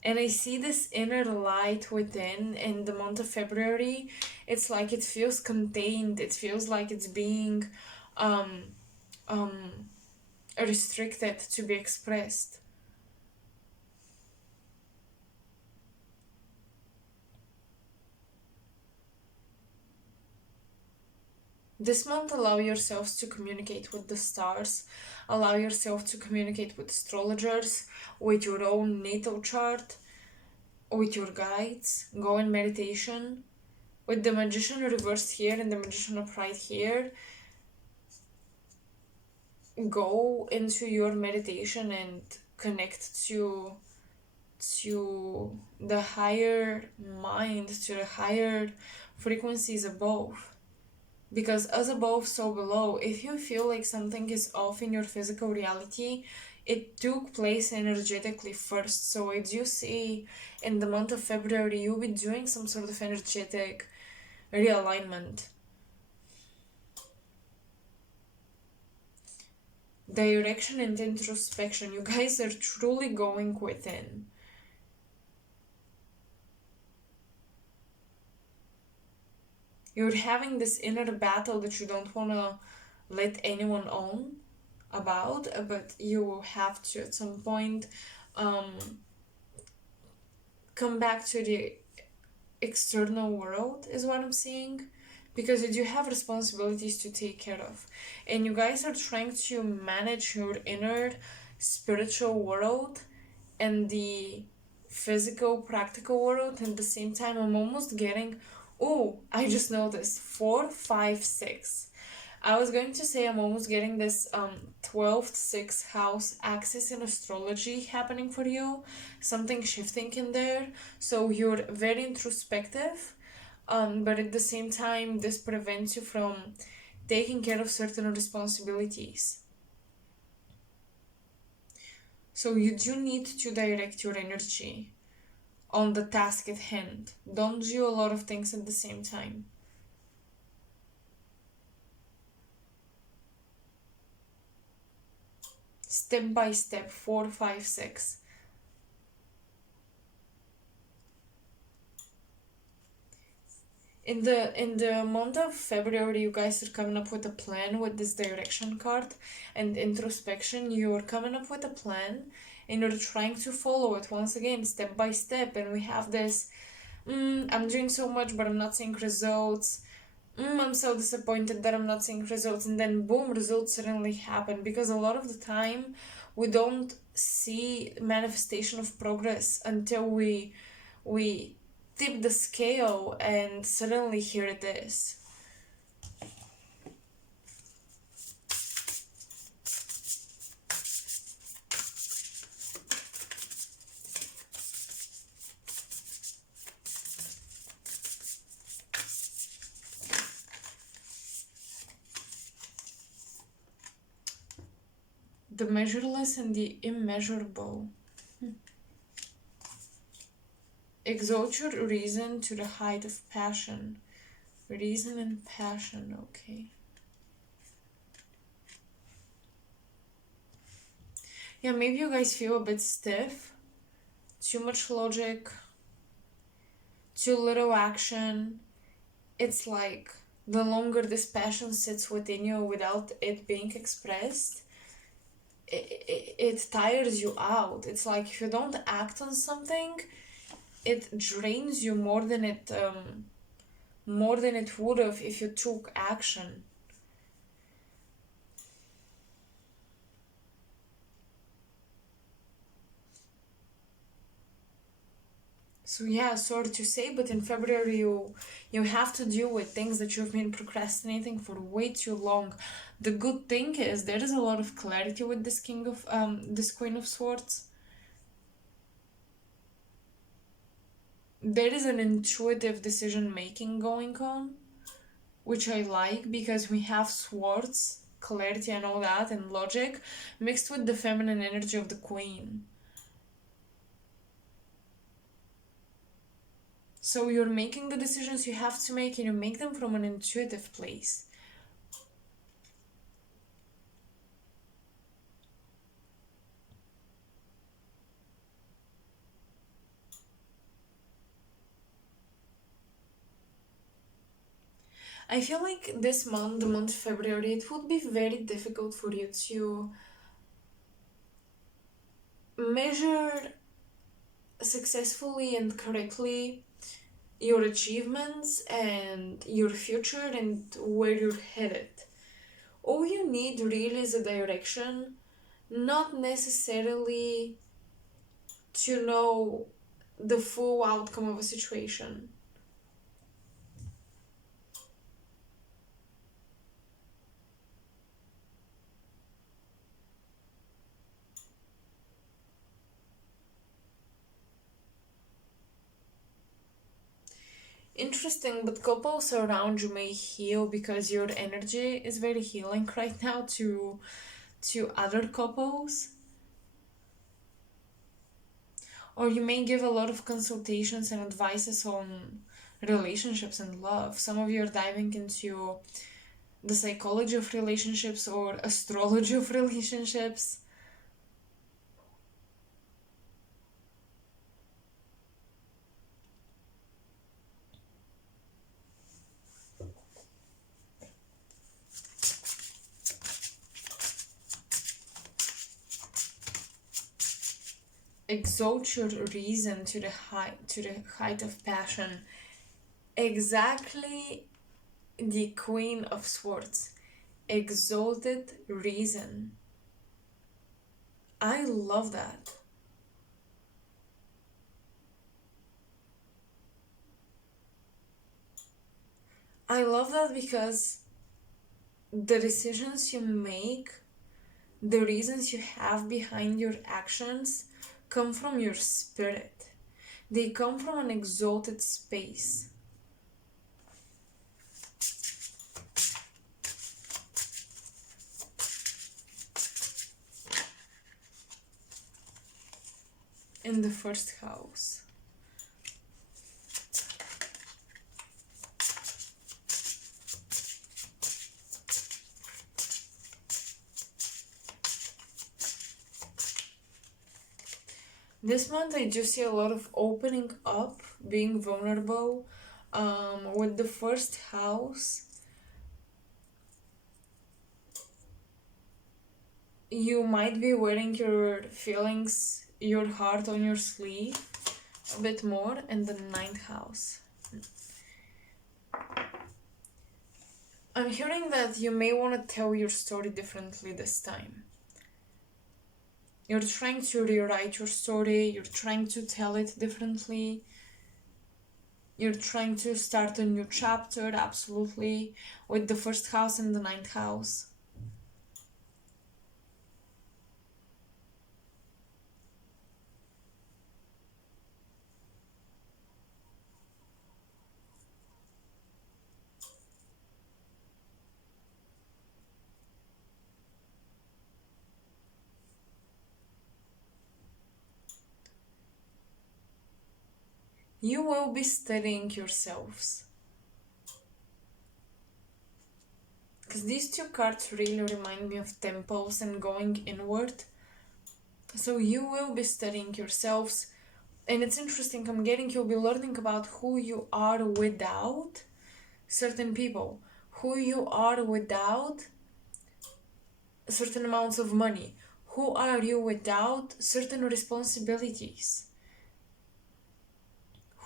And I see this inner light within in the month of February. It's like it feels contained. It feels like it's being restricted to be expressed. This month, allow yourselves to communicate with the stars. Allow yourself to communicate with astrologers, with your own natal chart, with your guides. Go in meditation. With the Magician reversed here and the Magician upright here, go into your meditation and connect to the higher mind, to the higher frequencies above. Because as above, so below. If you feel like something is off in your physical reality, it took place energetically first. So as you see, in the month of February, you'll be doing some sort of energetic realignment. Direction and introspection. You guys are truly going within. You're having this inner battle that you don't want to let anyone on about, but you will have to at some point come back to the external world, is what I'm seeing, because you have responsibilities to take care of, and you guys are trying to manage your inner spiritual world and the physical practical world at the same time. I'm almost getting, oh, I just noticed 4, 5, 6. I was going to say I'm almost getting this 12th 6th house axis in astrology happening for you, something shifting in there. So you're very introspective, but at the same time this prevents you from taking care of certain responsibilities. So you do need to direct your energy on the task at hand. Don't do a lot of things at the same time. Step by step, 4, 5, 6. In the month of February, you guys are coming up with a plan with this direction card and introspection. You're coming up with a plan and you're trying to follow it once again, step by step. And we have this, I'm doing so much, but I'm not seeing results. I'm so disappointed that I'm not seeing results. And then boom, results suddenly happen, because a lot of the time we don't see manifestation of progress until we tip the scale and suddenly here it is. The measureless and the immeasurable. Exalt your reason to the height of passion. Reason and passion, okay. Yeah, maybe you guys feel a bit stiff. Too much logic. Too little action. It's like the longer this passion sits within you without it being expressed, it tires you out. It's like if you don't act on something, it drains you more than it would have if you took action. So yeah, sorry to say, but in February you have to deal with things that you've been procrastinating for way too long. The good thing is there is a lot of clarity with this this Queen of Swords. There is an intuitive decision making going on, which I like, because we have swords, clarity and all that, and logic mixed with the feminine energy of the Queen. So you're making the decisions you have to make, and you make them from an intuitive place. I feel like this month, the month of February, it would be very difficult for you to measure successfully and correctly your achievements and your future and where you're headed. All you need really is a direction, not necessarily to know the full outcome of a situation. Interesting, but couples around you may heal because your energy is very healing right now to other couples. Or you may give a lot of consultations and advices on relationships and love. Some of you are diving into the psychology of relationships or astrology of relationships. Exalt your reason to the height of passion. Exactly, the Queen of Swords. Exalted reason. I love that. I love that because the decisions you make, the reasons you have behind your actions come from your spirit. They come from an exalted space. In the first house. This month I do see a lot of opening up, being vulnerable. With the first house, you might be wearing your feelings, your heart on your sleeve a bit more in the ninth house. I'm hearing that you may want to tell your story differently this time. You're trying to rewrite your story, you're trying to tell it differently, you're trying to start a new chapter, absolutely, with the first house and the ninth house. You will be studying yourselves. Because these two cards really remind me of temples and going inward. So you will be studying yourselves. And it's interesting, I'm getting you'll be learning about who you are without certain people. Who you are without certain amounts of money. Who are you without certain responsibilities?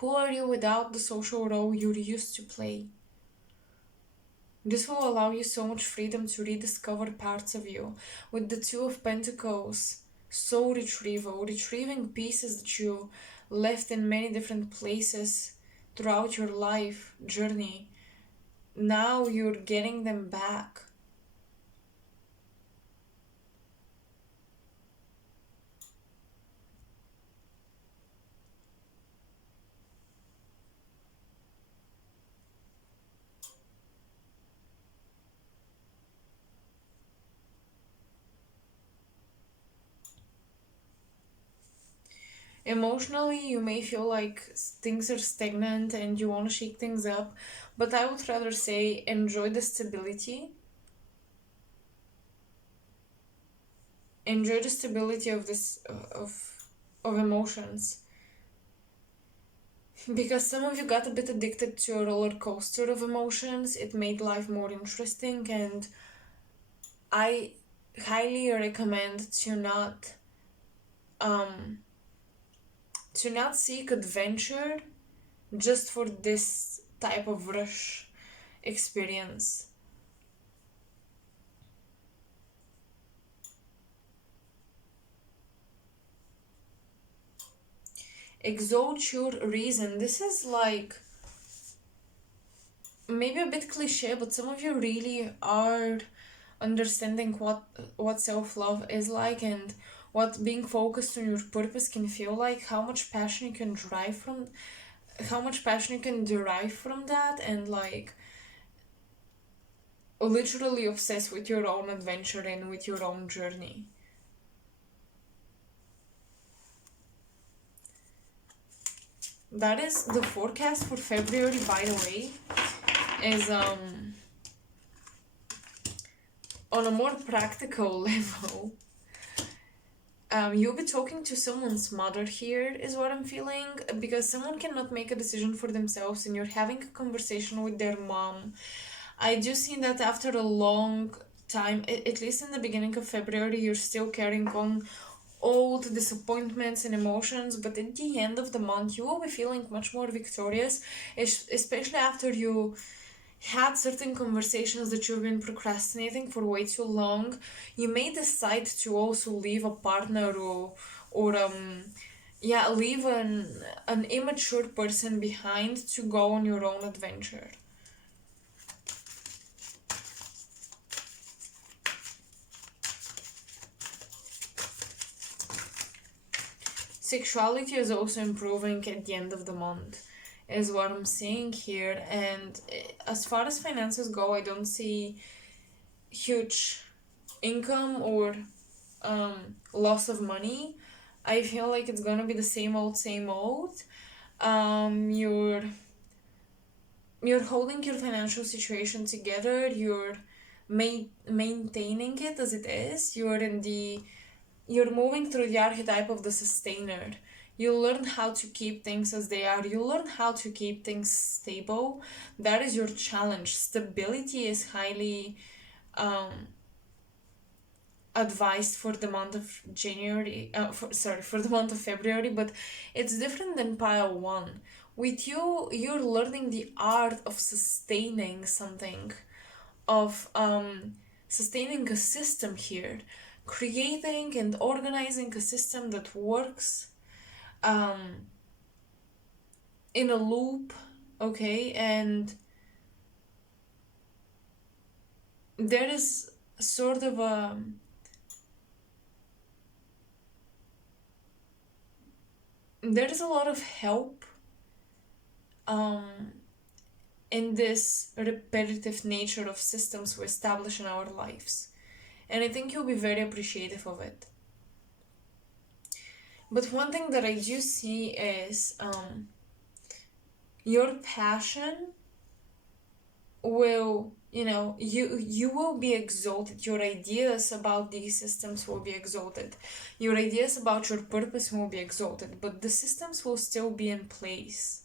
Who are you without the social role you used to play? This will allow you so much freedom to rediscover parts of you. With the Two of Pentacles, soul retrieval, retrieving pieces that you left in many different places throughout your life journey. Now you're getting them back. Emotionally, you may feel like things are stagnant and you want to shake things up, but I would rather say enjoy the stability. Enjoy the stability of this of emotions. Because some of you got a bit addicted to a roller coaster of emotions, it made life more interesting, and I highly recommend um to not seek adventure just for this type of rush experience. Exalt your reason. This is like maybe a bit cliche, but some of you really are understanding what self-love is like and what being focused on your purpose can feel like, how much passion you can drive from how much passion you can derive from that, and like literally obsess with your own adventure and with your own journey. That is the forecast for February, by the way, is on a more practical level. You'll be talking to someone's mother here, is what I'm feeling, because someone cannot make a decision for themselves and you're having a conversation with their mom. I do see that after a long time, at least in the beginning of February, you're still carrying on all the disappointments and emotions, but at the end of the month, you will be feeling much more victorious, especially after you had certain conversations that you've been procrastinating for way too long. You may decide to also leave a partner or leave an immature person behind to go on your own adventure. Sexuality is also improving at the end of the month, is what I'm seeing here. And as far as finances go, I don't see huge income or loss of money. I feel like it's gonna be the same old, same old. You're holding your financial situation together. You're maintaining it as it is. You're moving through the archetype of the sustainer. You learn how to keep things as they are. You learn how to keep things stable. That is your challenge. Stability is highly advised for the month of January. For the month of February, but it's different than pile one. With you, you're learning the art of sustaining something, of sustaining a system here, creating and organizing a system that works in a loop, okay? And there is sort of there is a lot of help in this repetitive nature of systems we establish in our lives. And I think you'll be very appreciative of it. But one thing that I do see is your passion will, you will be exalted. Your ideas about these systems will be exalted. Your ideas about your purpose will be exalted, but the systems will still be in place.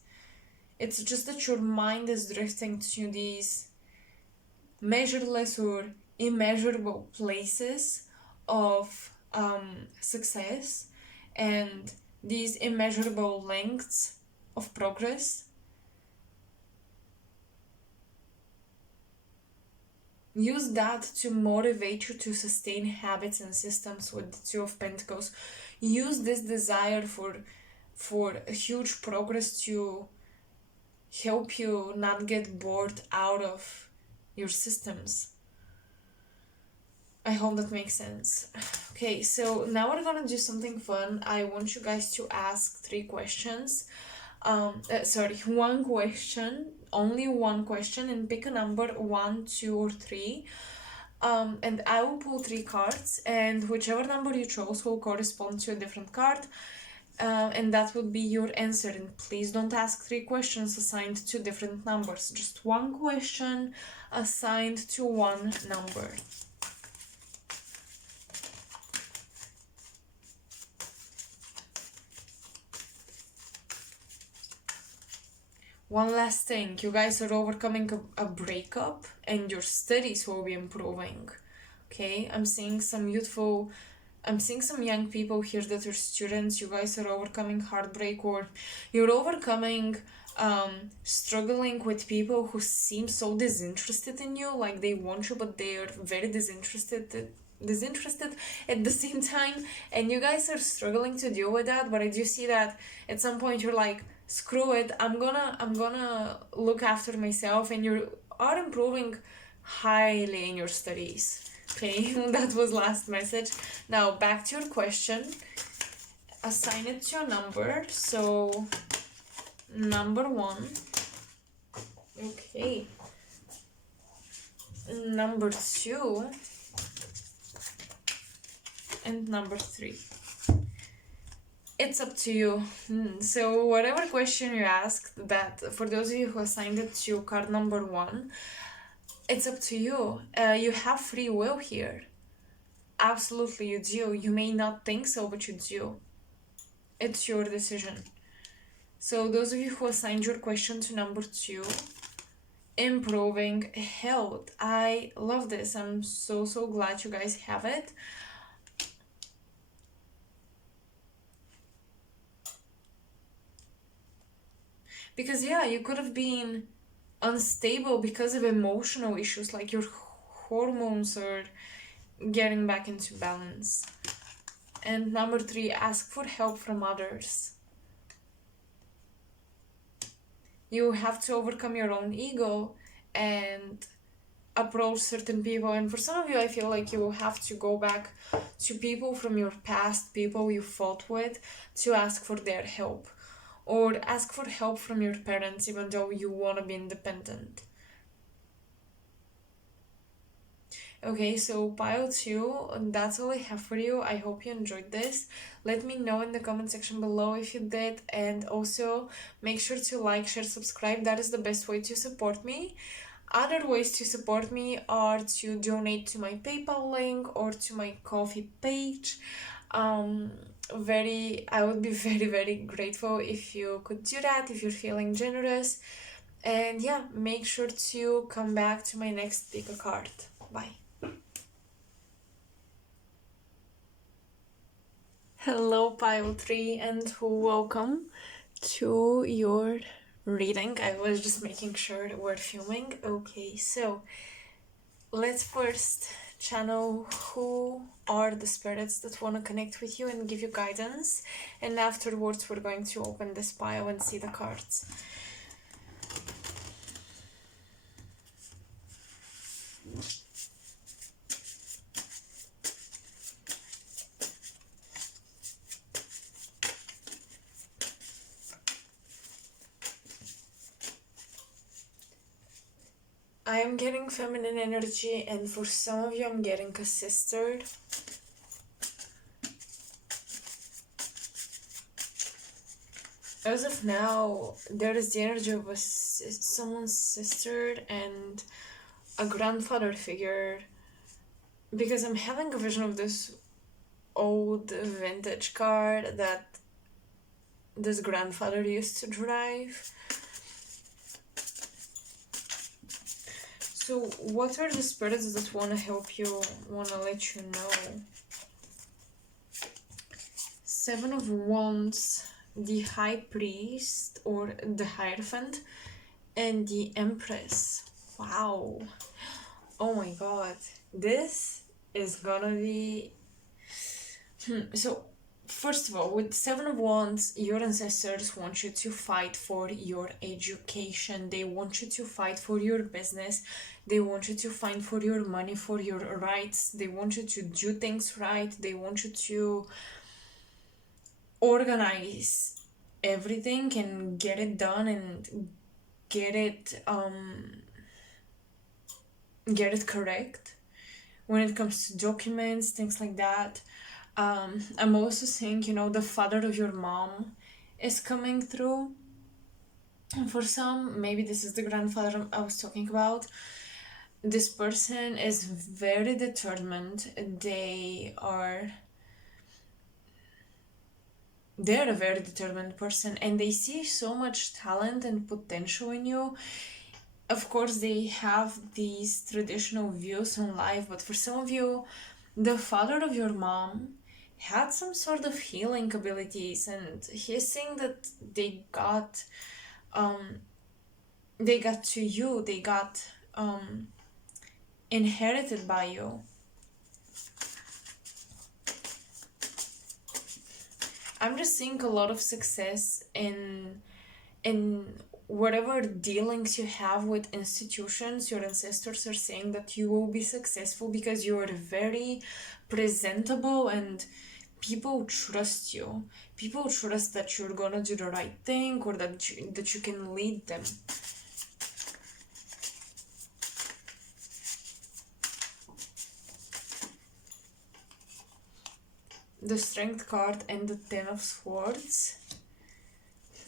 It's just that your mind is drifting to these measureless or immeasurable places of success and these immeasurable lengths of progress. Use that to motivate you to sustain habits and systems with the Two of Pentacles. Use this desire for a huge progress to help you not get bored out of your systems. I hope that makes sense. Okay, so now we're gonna do something fun. I want you guys to ask 3 questions. One question, only one question, and pick a number 1, 2, or 3. And I will pull 3 cards, and whichever number you chose will correspond to a different card. And that would be your answer. And please don't ask 3 questions assigned to different numbers. Just one question assigned to one number. One last thing, you guys are overcoming a breakup and your studies will be improving. Okay, I'm seeing some young people here that are students. You guys are overcoming heartbreak, or you're overcoming struggling with people who seem so disinterested in you, like they want you but they are very disinterested at the same time, and you guys are struggling to deal with that. But I do see that at some point you're like, screw it, I'm gonna look after myself, and you are improving highly in your studies. Okay, that was last message. Now back to your question. Assign it to a number. So number 1. Okay. Number 2. And number 3. It's up to you. So whatever question you asked, that for those of you who assigned it to card number 1, it's up to you. You have free will here. Absolutely, you do. You may not think so, but you do. It's your decision. So those of you who assigned your question to number 2, improving health. I love this. I'm so glad you guys have it. Because yeah, you could have been unstable because of emotional issues, like your hormones are getting back into balance. And number 3, ask for help from others. You have to overcome your own ego and approach certain people. And for some of you, I feel like you will have to go back to people from your past, people you fought with, to ask for their help. Or ask for help from your parents, even though you want to be independent. Okay, so pile 2, that's all I have for you. I hope you enjoyed this. Let me know in the comment section below if you did, and also make sure to like, share, subscribe. That is the best way to support me. Other ways to support me are to donate to my PayPal link or to my Ko-fi page. I would be very grateful if you could do that, if you're feeling generous. And yeah, make sure to come back to my next pick a card. Bye. Hello, pile 3, and welcome to your reading. I was just making sure we're filming. Okay, so let's first channel who are the spirits that want to connect with you and give you guidance, and afterwards we're going to open this pile and see the cards. I am getting feminine energy, and for some of you I'm getting a sister. As of now, there is the energy of someone's sister and a grandfather figure, because I'm having a vision of this old vintage car that this grandfather used to drive. So what are the spirits that want to help you, want to let you know? 7 of Wands, the High Priest or the Hierophant, and the Empress. Wow. Oh my god. This is gonna be... So, first of all, with 7 of Wands, your ancestors want you to fight for your education. They want you to fight for your business. They want you to fight for your money, for your rights. They want you to do things right. They want you to organize everything and get it done and get it correct when it comes to documents, things like that. I'm also seeing, the father of your mom is coming through. And for some, maybe this is the grandfather I was talking about. This person is very determined. They're a very determined person, and they see so much talent and potential in you. Of course, they have these traditional views on life, but for some of you, the father of your mom had some sort of healing abilities, and he's saying that they got to you, they got inherited by you. I'm just seeing a lot of success in whatever dealings you have with institutions. Your ancestors are saying that you will be successful because you are very presentable and people trust you. People trust that you're gonna do the right thing, or that you can lead them. The Strength card and the Ten of Swords.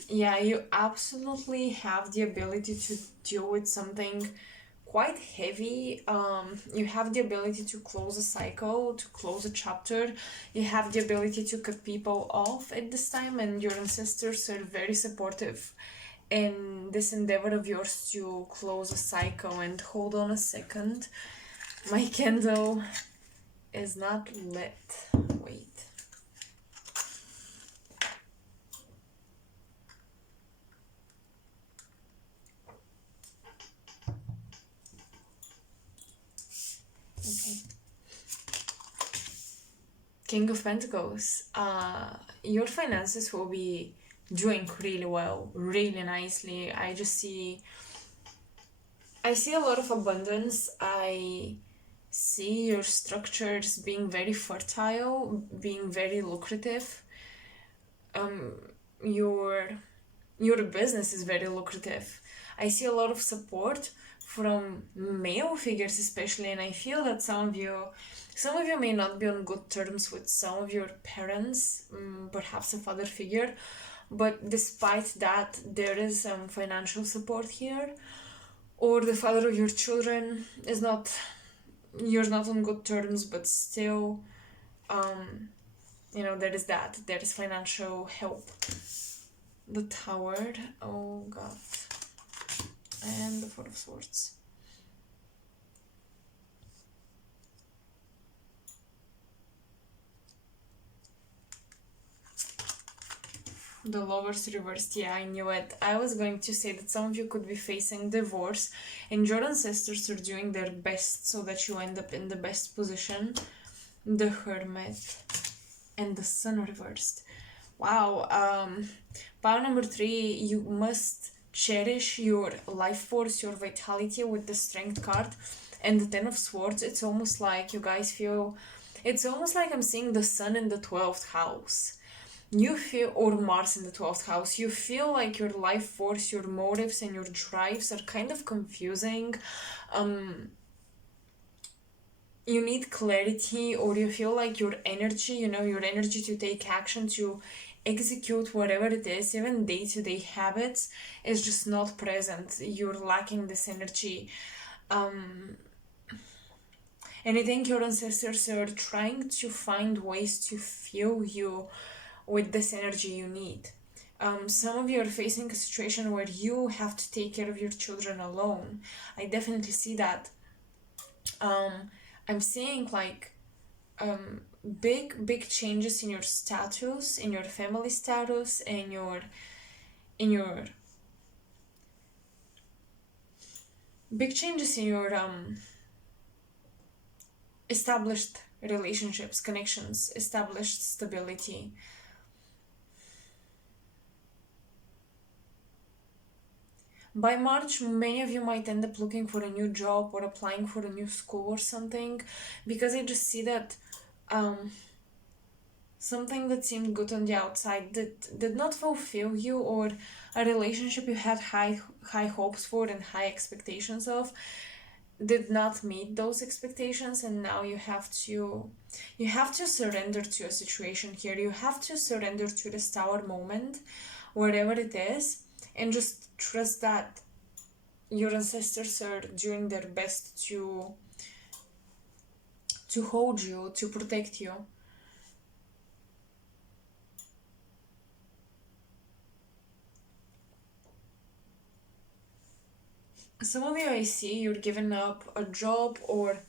Yeah, you absolutely have the ability to deal with something quite heavy. You have the ability to close a cycle, to close a chapter. You have the ability to cut people off at this time, and your ancestors are very supportive in this endeavor of yours to close a cycle. And hold on a second, my candle is not lit. Wait. Okay. King of Pentacles. Your finances will be doing really well, really nicely. I see a lot of abundance. I see your structures being very fertile, being very lucrative. Your business is very lucrative. I see a lot of support from male figures especially, and I feel that some of you may not be on good terms with some of your parents, perhaps a father figure, but despite that, there is some financial support here, or the father of your children is not, you're not on good terms, but still, there is financial help. The Tower, oh god, and the Four of Swords. The Lovers reversed. Yeah, I knew it. I was going to say that some of you could be facing divorce, and your ancestors are doing their best so that you end up in the best position. The Hermit and the Sun reversed. Wow. Power number 3, you must cherish your life force, your vitality with the Strength card and the Ten of Swords. It's almost like you guys feel, it's almost like I'm seeing the Sun in the 12th house. You feel, or Mars in the 12th house, you feel like your life force, your motives and your drives are kind of confusing. You need clarity, or you feel like your energy, your energy to take action, to execute whatever it is, even day-to-day habits, is just not present. You're lacking this energy. And I think your ancestors are trying to find ways to fuel you with this energy you need. Some of you are facing a situation where you have to take care of your children alone. I definitely see that. I'm seeing like big changes in your status, in your family status, in your big changes in your established relationships, connections, established stability. By March, many of you might end up looking for a new job or applying for a new school or something, because I just see that something that seemed good on the outside did not fulfill you, or a relationship you had high hopes for and high expectations of did not meet those expectations, and now you have to surrender to a situation here. You have to surrender to this Tower moment, whatever it is, and just trust that your ancestors are doing their best to hold you, to protect you. Some of you, I see you're giving up a job, or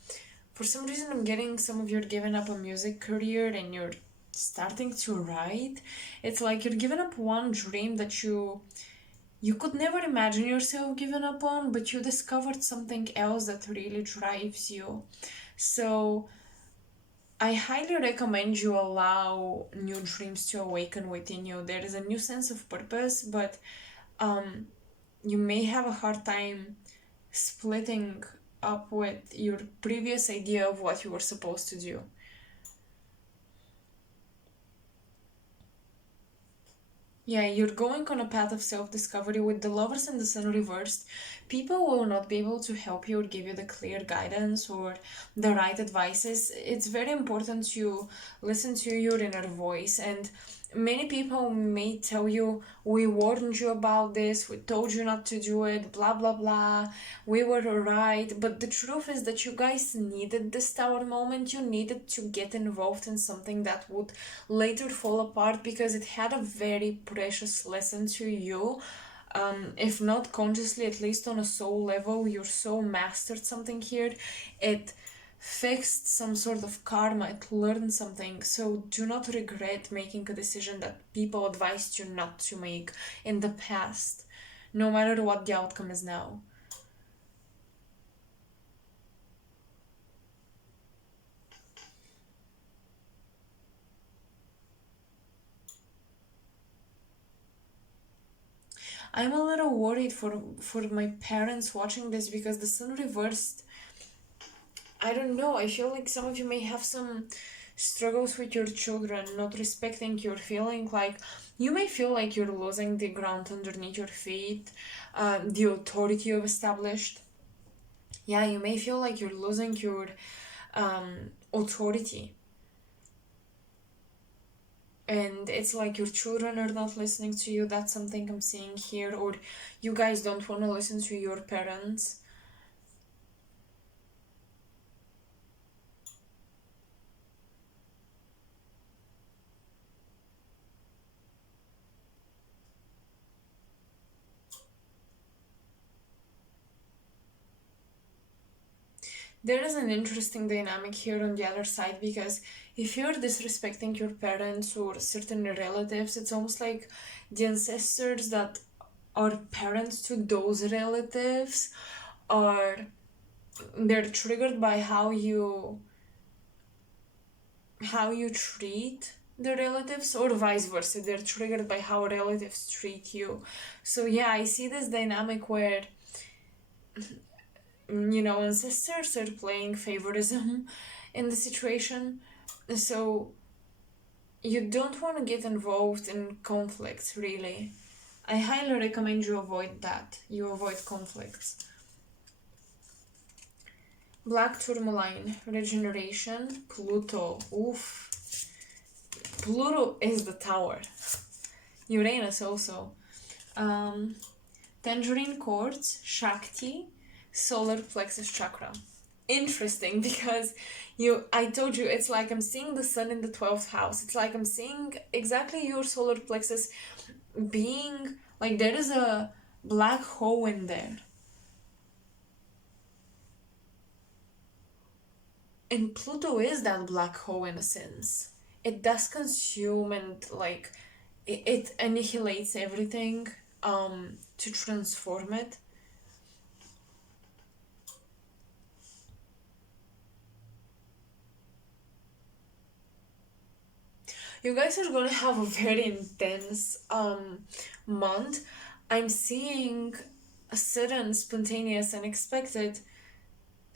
for some reason I'm getting some of you are giving up a music career and you're starting to write. It's like you're giving up one dream that you could never imagine yourself giving up on, but you discovered something else that really drives you. So I highly recommend you allow new dreams to awaken within you. There is a new sense of purpose, but you may have a hard time splitting up with your previous idea of what you were supposed to do. Yeah, you're going on a path of self-discovery with the lovers and the sun reversed. People will not be able to help you or give you the clear guidance or the right advices. It's very important to listen to your inner voice. And many people may tell you, we warned you about this, we told you not to do it, blah, blah, blah, we were right. But the truth is that you guys needed this tower moment. You needed to get involved in something that would later fall apart because it had a very precious lesson to you. If not consciously, at least on a soul level, your soul mastered something here. It fixed some sort of karma, it learned something. So do not regret making a decision that people advised you not to make in the past, no matter what the outcome is now. I'm a little worried for my parents watching this because the sun reversed. I don't know. I feel like some of you may have some struggles with your children, not respecting your feeling. Like you may feel like you're losing the ground underneath your feet, the authority you've established. Yeah, you may feel like you're losing your authority. And it's like your children are not listening to you. That's something I'm seeing here. Or you guys don't want to listen to your parents. There is an interesting dynamic here on the other side because if you're disrespecting your parents or certain relatives, it's almost like the ancestors that are parents to those relatives are they're triggered by how you treat the relatives, or vice versa, they're triggered by how relatives treat you. So yeah, I see this dynamic where ancestors are playing favorism in the situation. So you don't want to get involved in conflicts, really. I highly recommend you avoid that. You avoid conflicts. Black tourmaline, regeneration, Pluto. Oof. Pluto is the tower. Uranus also. Tangerine quartz, Shakti, solar plexus chakra. Interesting because I told you, it's like I'm seeing the sun in the 12th house. It's like I'm seeing exactly your solar plexus being like there is a black hole in there. And Pluto is that black hole in a sense. It does consume and like it annihilates everything to transform it. You guys are gonna have a very intense month. I'm seeing a sudden, spontaneous, unexpected,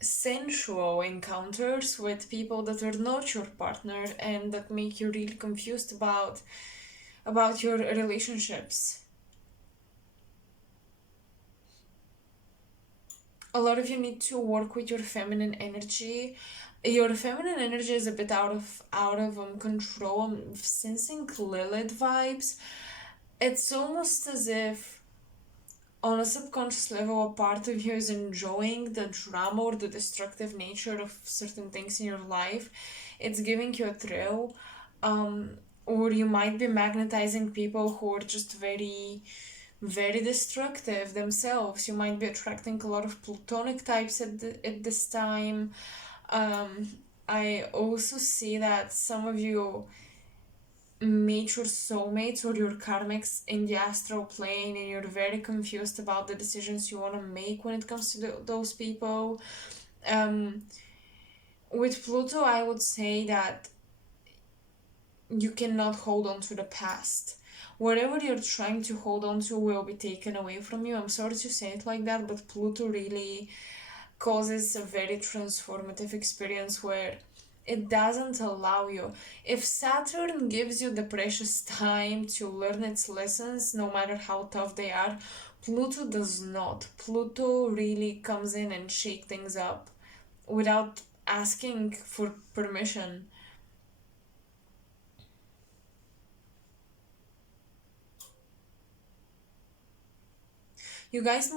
sensual encounters with people that are not your partner and that make you really confused about your relationships. A lot of you need to work with your feminine energy. Your feminine energy is a bit out of control. I'm sensing Lilith vibes. It's almost as if on a subconscious level a part of you is enjoying the drama or the destructive nature of certain things in your life. It's giving you a thrill. Or you might be magnetizing people who are just very very destructive themselves. You might be attracting a lot of platonic types at this time. I also see that some of you meet your soulmates or your karmics in the astral plane and you're very confused about the decisions you want to make when it comes to those people. With Pluto, I would say that you cannot hold on to the past. Whatever you're trying to hold on to will be taken away from you. I'm sorry to say it like that, but Pluto really causes a very transformative experience where It doesn't allow you. If Saturn gives you the precious time to learn its lessons, no matter how tough they are, Pluto does not. Pluto really comes in and shake things up without asking for permission. You guys,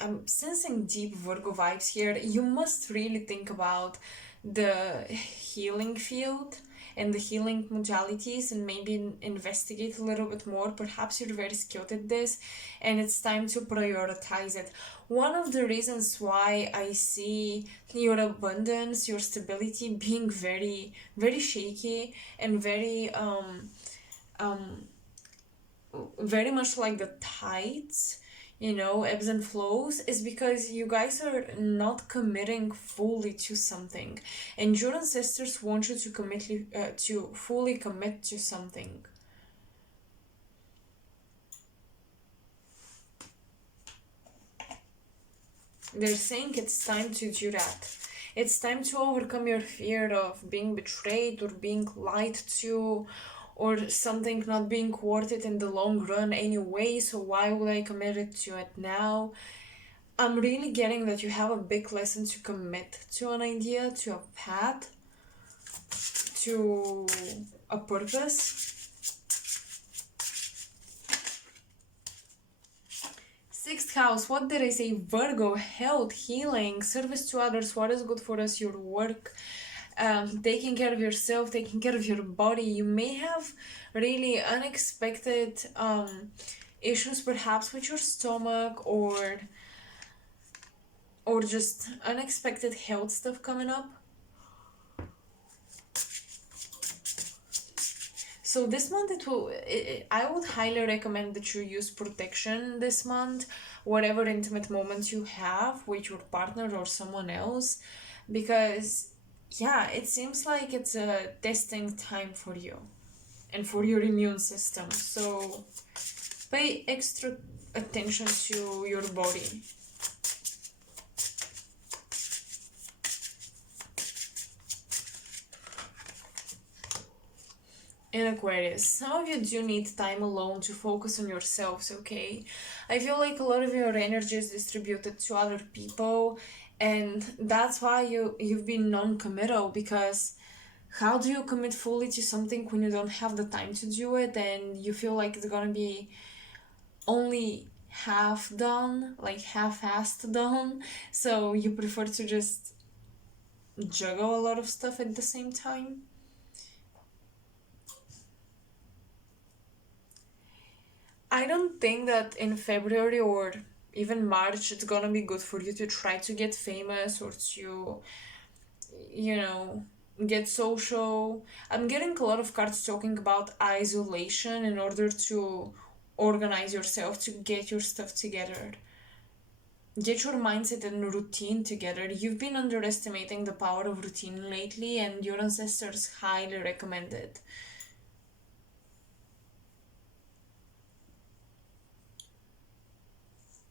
I'm sensing deep Virgo vibes here. You must really think about the healing field and the healing modalities and maybe investigate a little bit more. Perhaps you're very skilled at this and it's time to prioritize it. One of the reasons why I see your abundance, your stability being very, very shaky and um, very much like the tides, ebbs and flows, is because you guys are not committing fully to something, and your ancestors want you to to fully commit to something. They're saying it's time to do that. It's time to overcome your fear of being betrayed or being lied to or something not being worth it in the long run anyway, so why would I commit it to it now? I'm really getting that you have a big lesson to commit to an idea, to a path, to a purpose. Sixth house, what did I say? Virgo, health, healing, service to others, what is good for us, your work, taking care of yourself, taking care of your body. You may have really unexpected issues, perhaps with your stomach, or just unexpected health stuff coming up. So this month I would highly recommend that you use protection this month, whatever intimate moments you have with your partner or someone else, because yeah, it seems like it's a testing time for you and for your immune system. So pay extra attention to your body. In Aquarius, some of you do need time alone to focus on yourselves, okay? I feel like a lot of your energy is distributed to other people, and that's why you've been non-committal, because how do you commit fully to something when you don't have the time to do it and you feel like it's gonna be only half done, like half-assed done, so you prefer to just juggle a lot of stuff at the same time? I don't think that in February or even March it's gonna be good for you to try to get famous or to, you know, get social. I'm getting a lot of cards talking about isolation in order to organize yourself, to get your stuff together. Get your mindset and routine together. You've been underestimating the power of routine lately, and your ancestors highly recommend it.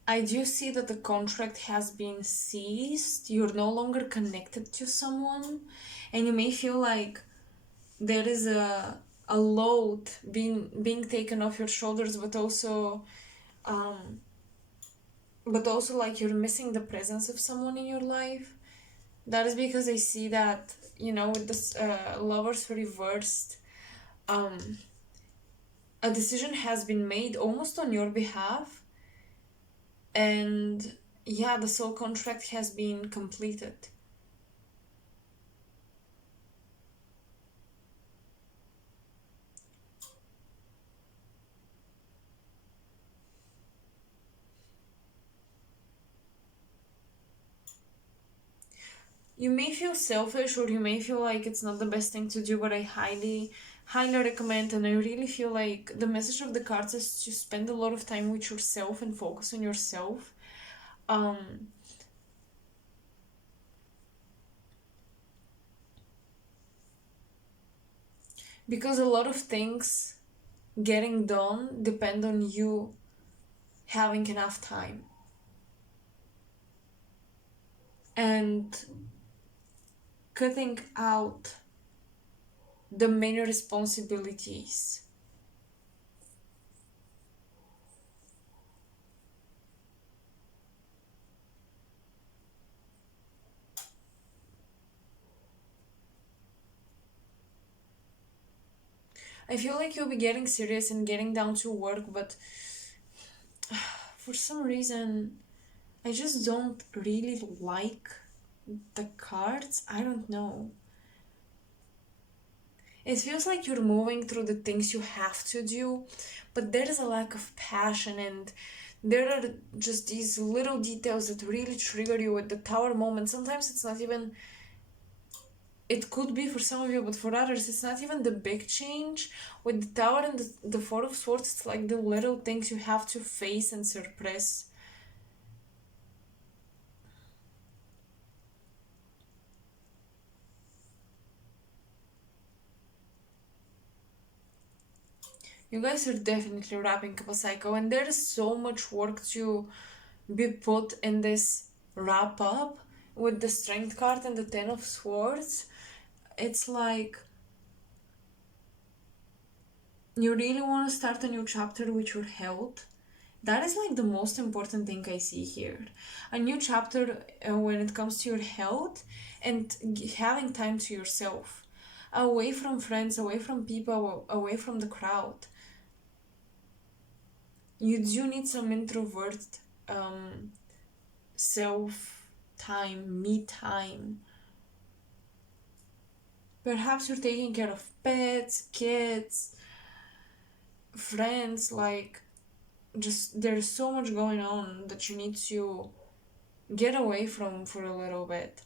I do see that the contract has been ceased. You're no longer connected to someone, and you may feel like there is a load being taken off your shoulders, um, but also like you're missing the presence of someone in your life. That is because I see that, with this lovers reversed, um, a decision has been made almost on your behalf, and yeah, the soul contract has been completed. You may feel selfish or you may feel like it's not the best thing to do, but I highly recommend, and I really feel like the message of the cards is to spend a lot of time with yourself and focus on yourself. Um, because a lot of things getting done depend on you having enough time. And cutting out the many responsibilities. I feel like you'll be getting serious and getting down to work, but for some reason, I just don't really like the cards. I don't know. It feels like you're moving through the things you have to do, but there is a lack of passion, and there are just these little details that really trigger you at the tower moment. Sometimes it's not even, it could be for some of you, but for others, it's not even the big change. With the tower and the Four of Swords, it's like the little things you have to face and suppress. You guys are definitely wrapping up a cycle, and there is so much work to be put in this wrap up with the Strength card and the Ten of Swords. It's like you really want to start a new chapter with your health. That is like the most important thing I see here. A new chapter when it comes to your health and having time to yourself. Away from friends, away from people, away from the crowd. You do need some introvert um, self time, me time. Perhaps you're taking care of pets, kids, friends, like just there's so much going on that you need to get away from for a little bit.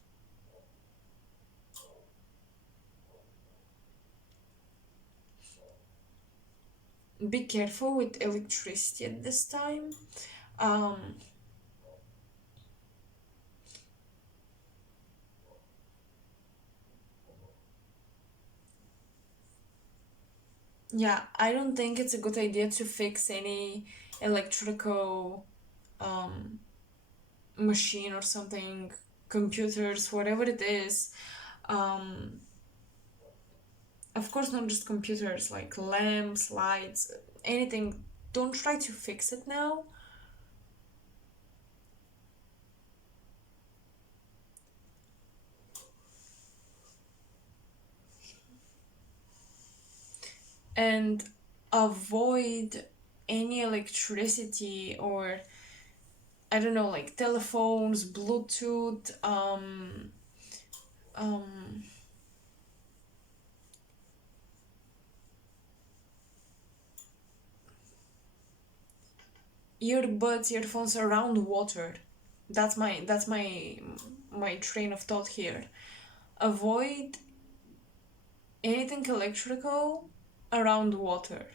Be careful with electricity at this time. Um, yeah, I don't think it's a good idea to fix any electrical um, machine or something, computers, whatever it is. Um, of course, not just computers, like lamps, lights, anything. Don't try to fix it now. And avoid any electricity or I don't know, like telephones, Bluetooth, um, earbuds, earphones around water. That's my train of thought here. Avoid anything electrical around water.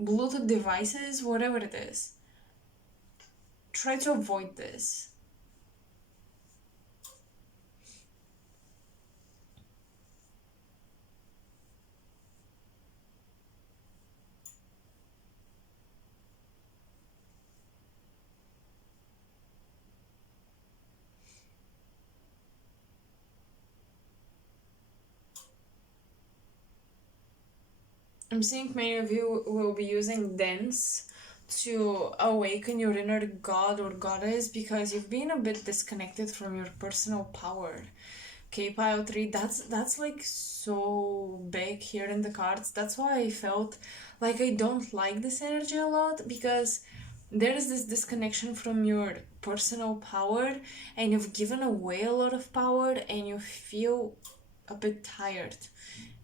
Bluetooth devices, whatever it is. Try to avoid this. I'm seeing many of you will be using dance to awaken your inner god or goddess because you've been a bit disconnected from your personal power. Okay, pile 3, that's like so big here in the cards. That's why I felt like I don't like this energy a lot because there is this disconnection from your personal power and you've given away a lot of power and you feel a bit tired.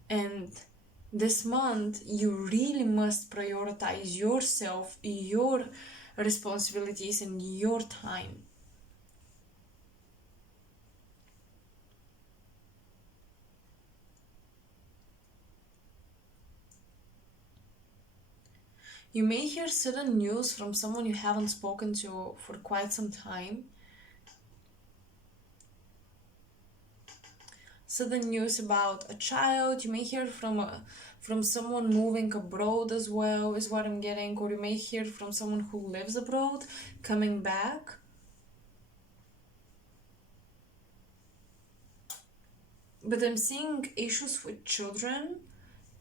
And this month, you really must prioritize yourself, your responsibilities, and your time. You may hear sudden news from someone you haven't spoken to for quite some time. Sudden news about a child. You may hear from someone moving abroad as well, is what I'm getting, or you may hear from someone who lives abroad coming back. But I'm seeing issues with children,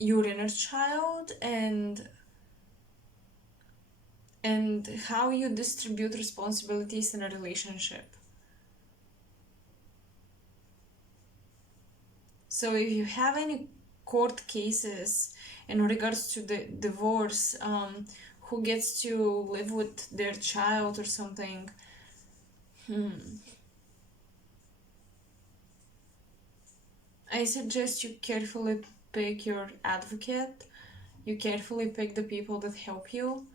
your inner child, and how you distribute responsibilities in a relationship. So if you have any court cases in regards to the divorce, who gets to live with their child or something, I suggest you carefully pick your advocate. You carefully pick the people that help you.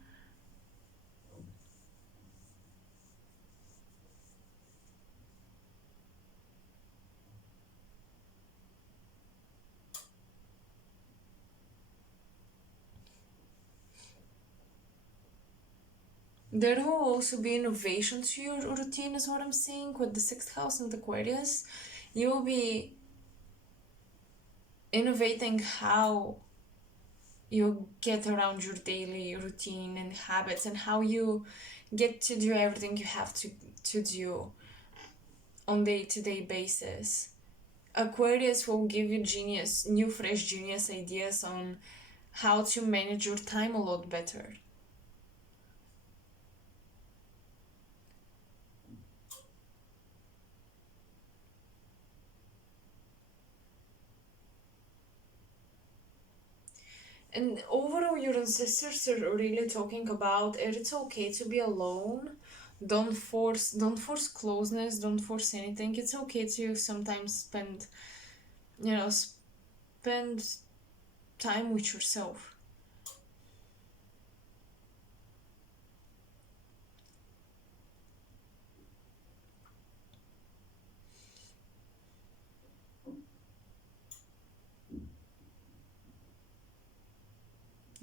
There will also be innovation to your routine, is what I'm saying. With the 6th house and Aquarius, you'll be innovating how you get around your daily routine and habits, and how you get to do everything you have to do on day-to-day basis. Aquarius will give you new fresh genius ideas on how to manage your time a lot better. And overall, your ancestors are really talking about it's okay to be alone. Don't force closeness, don't force anything. It's okay to sometimes spend time with yourself.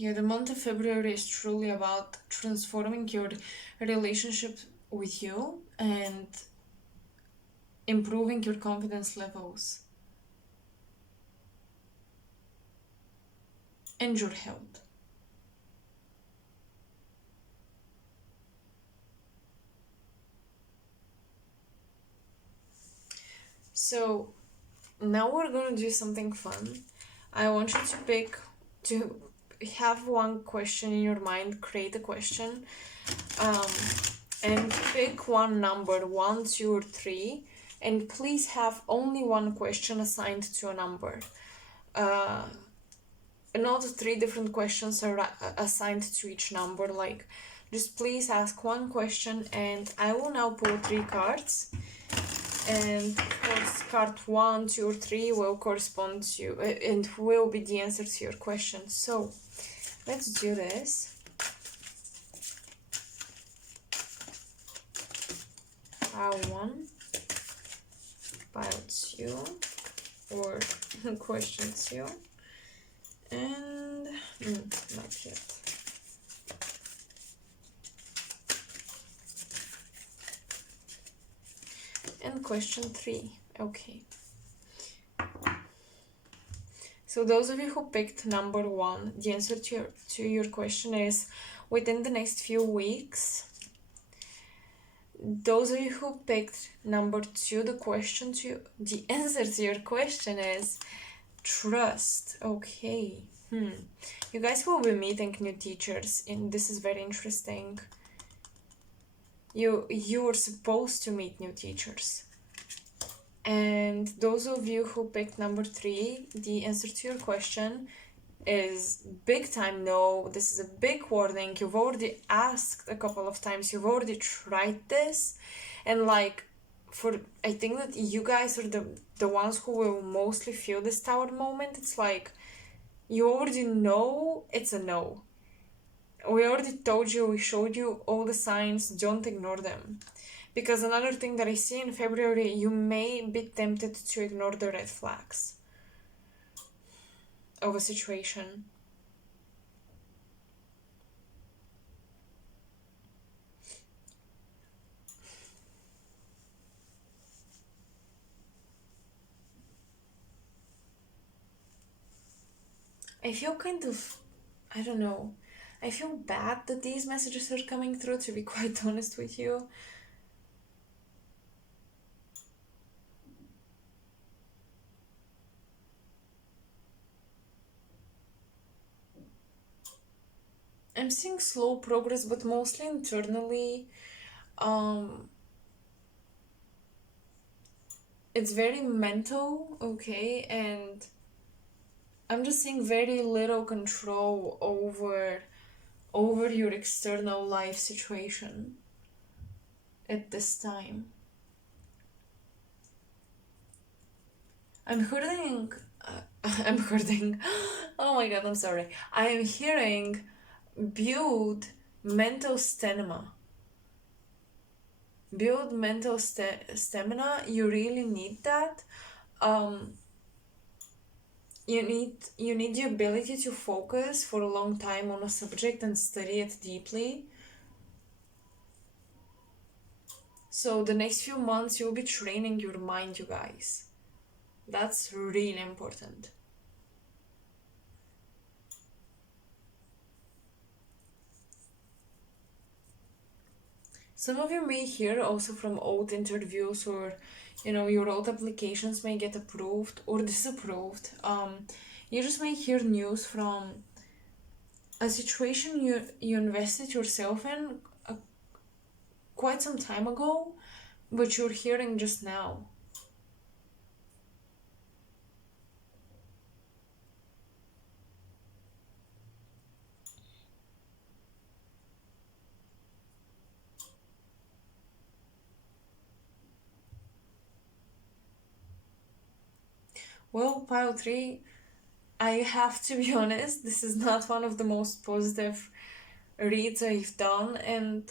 Yeah, the month of February is truly about transforming your relationship with you and improving your confidence levels and your health. So now we're gonna do something fun. I want you to have one question in your mind, create a question, and pick one number, 1, 2, or 3, and please have only one question assigned to a number. Not 3 different questions are assigned to each number. Like, just please ask one question, and I will now pull 3 cards. And of course, card 1, 2, or 3 will correspond to and will be the answer to your question. So let's do this. Pile 1, pile 2, or question 2, and not yet. And question 3. Okay. So those of you who picked number 1, the answer to your question is within the next few weeks. Those of you who picked number 2, the answer to your question is trust. Okay. You guys will be meeting new teachers, and this is very interesting. You are supposed to meet new teachers. And those of you who picked number 3, the answer to your question is big time no. This is a big warning. You've already asked a couple of times. You've already tried this. And I think that you guys are the ones who will mostly feel this tower moment. It's like you already know it's a no. We already told you, we showed you all the signs, don't ignore them. Because another thing that I see in February, you may be tempted to ignore the red flags of a situation. I feel I don't know, I feel bad that these messages are coming through, to be quite honest with you. I'm seeing slow progress, but mostly internally. Um, it's very mental, okay, and I'm just seeing very little control over your external life situation at this time. I'm hearing, I'm hearing, oh my god, I'm sorry. I am hearing build mental stamina. Build mental stamina. You really need that. Um, you need the ability to focus for a long time on a subject and study it deeply. So the next few months you'll be training your mind, you guys. That's really important. Some of you may hear also from old interviews, or your old applications may get approved or disapproved. You just may hear news from a situation you invested yourself in quite some time ago, but you're hearing just now. Well, pile 3, I have to be honest, this is not one of the most positive reads I've done, and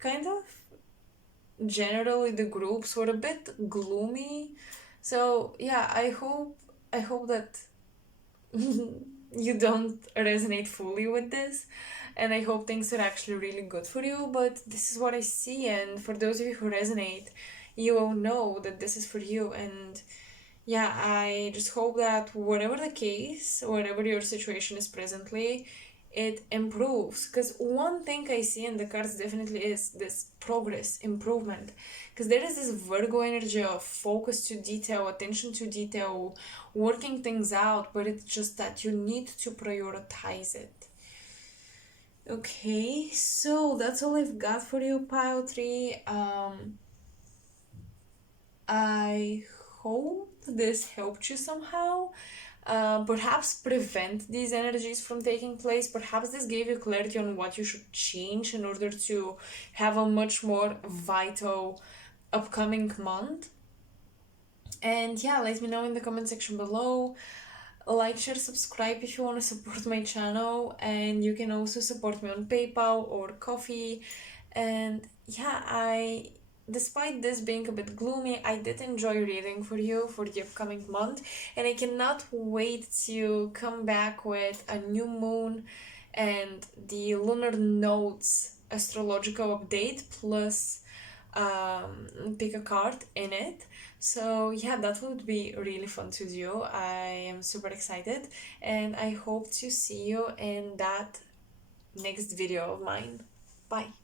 kind of generally the groups were a bit gloomy. So yeah, I hope that you don't resonate fully with this, and I hope things are actually really good for you. But this is what I see, and for those of you who resonate, you will know that this is for you. And yeah, I just hope that whatever the case, whatever your situation is presently, it improves. Because one thing I see in the cards definitely is this progress, improvement. Because there is this Virgo energy of focus to detail, attention to detail, working things out, but it's just that you need to prioritize it. Okay, so that's all I've got for you, pile 3. I hope this helped you somehow. Perhaps prevent these energies from taking place. Perhaps this gave you clarity on what you should change in order to have a much more vital upcoming month. And yeah, let me know in the comment section below. Like, share, subscribe if you want to support my channel, and you can also support me on PayPal or Coffee. And yeah, despite this being a bit gloomy, I did enjoy reading for you for the upcoming month, and I cannot wait to come back with a new moon and the lunar nodes astrological update, plus pick a card in it. So yeah, that would be really fun to do. I am super excited, and I hope to see you in that next video of mine. Bye.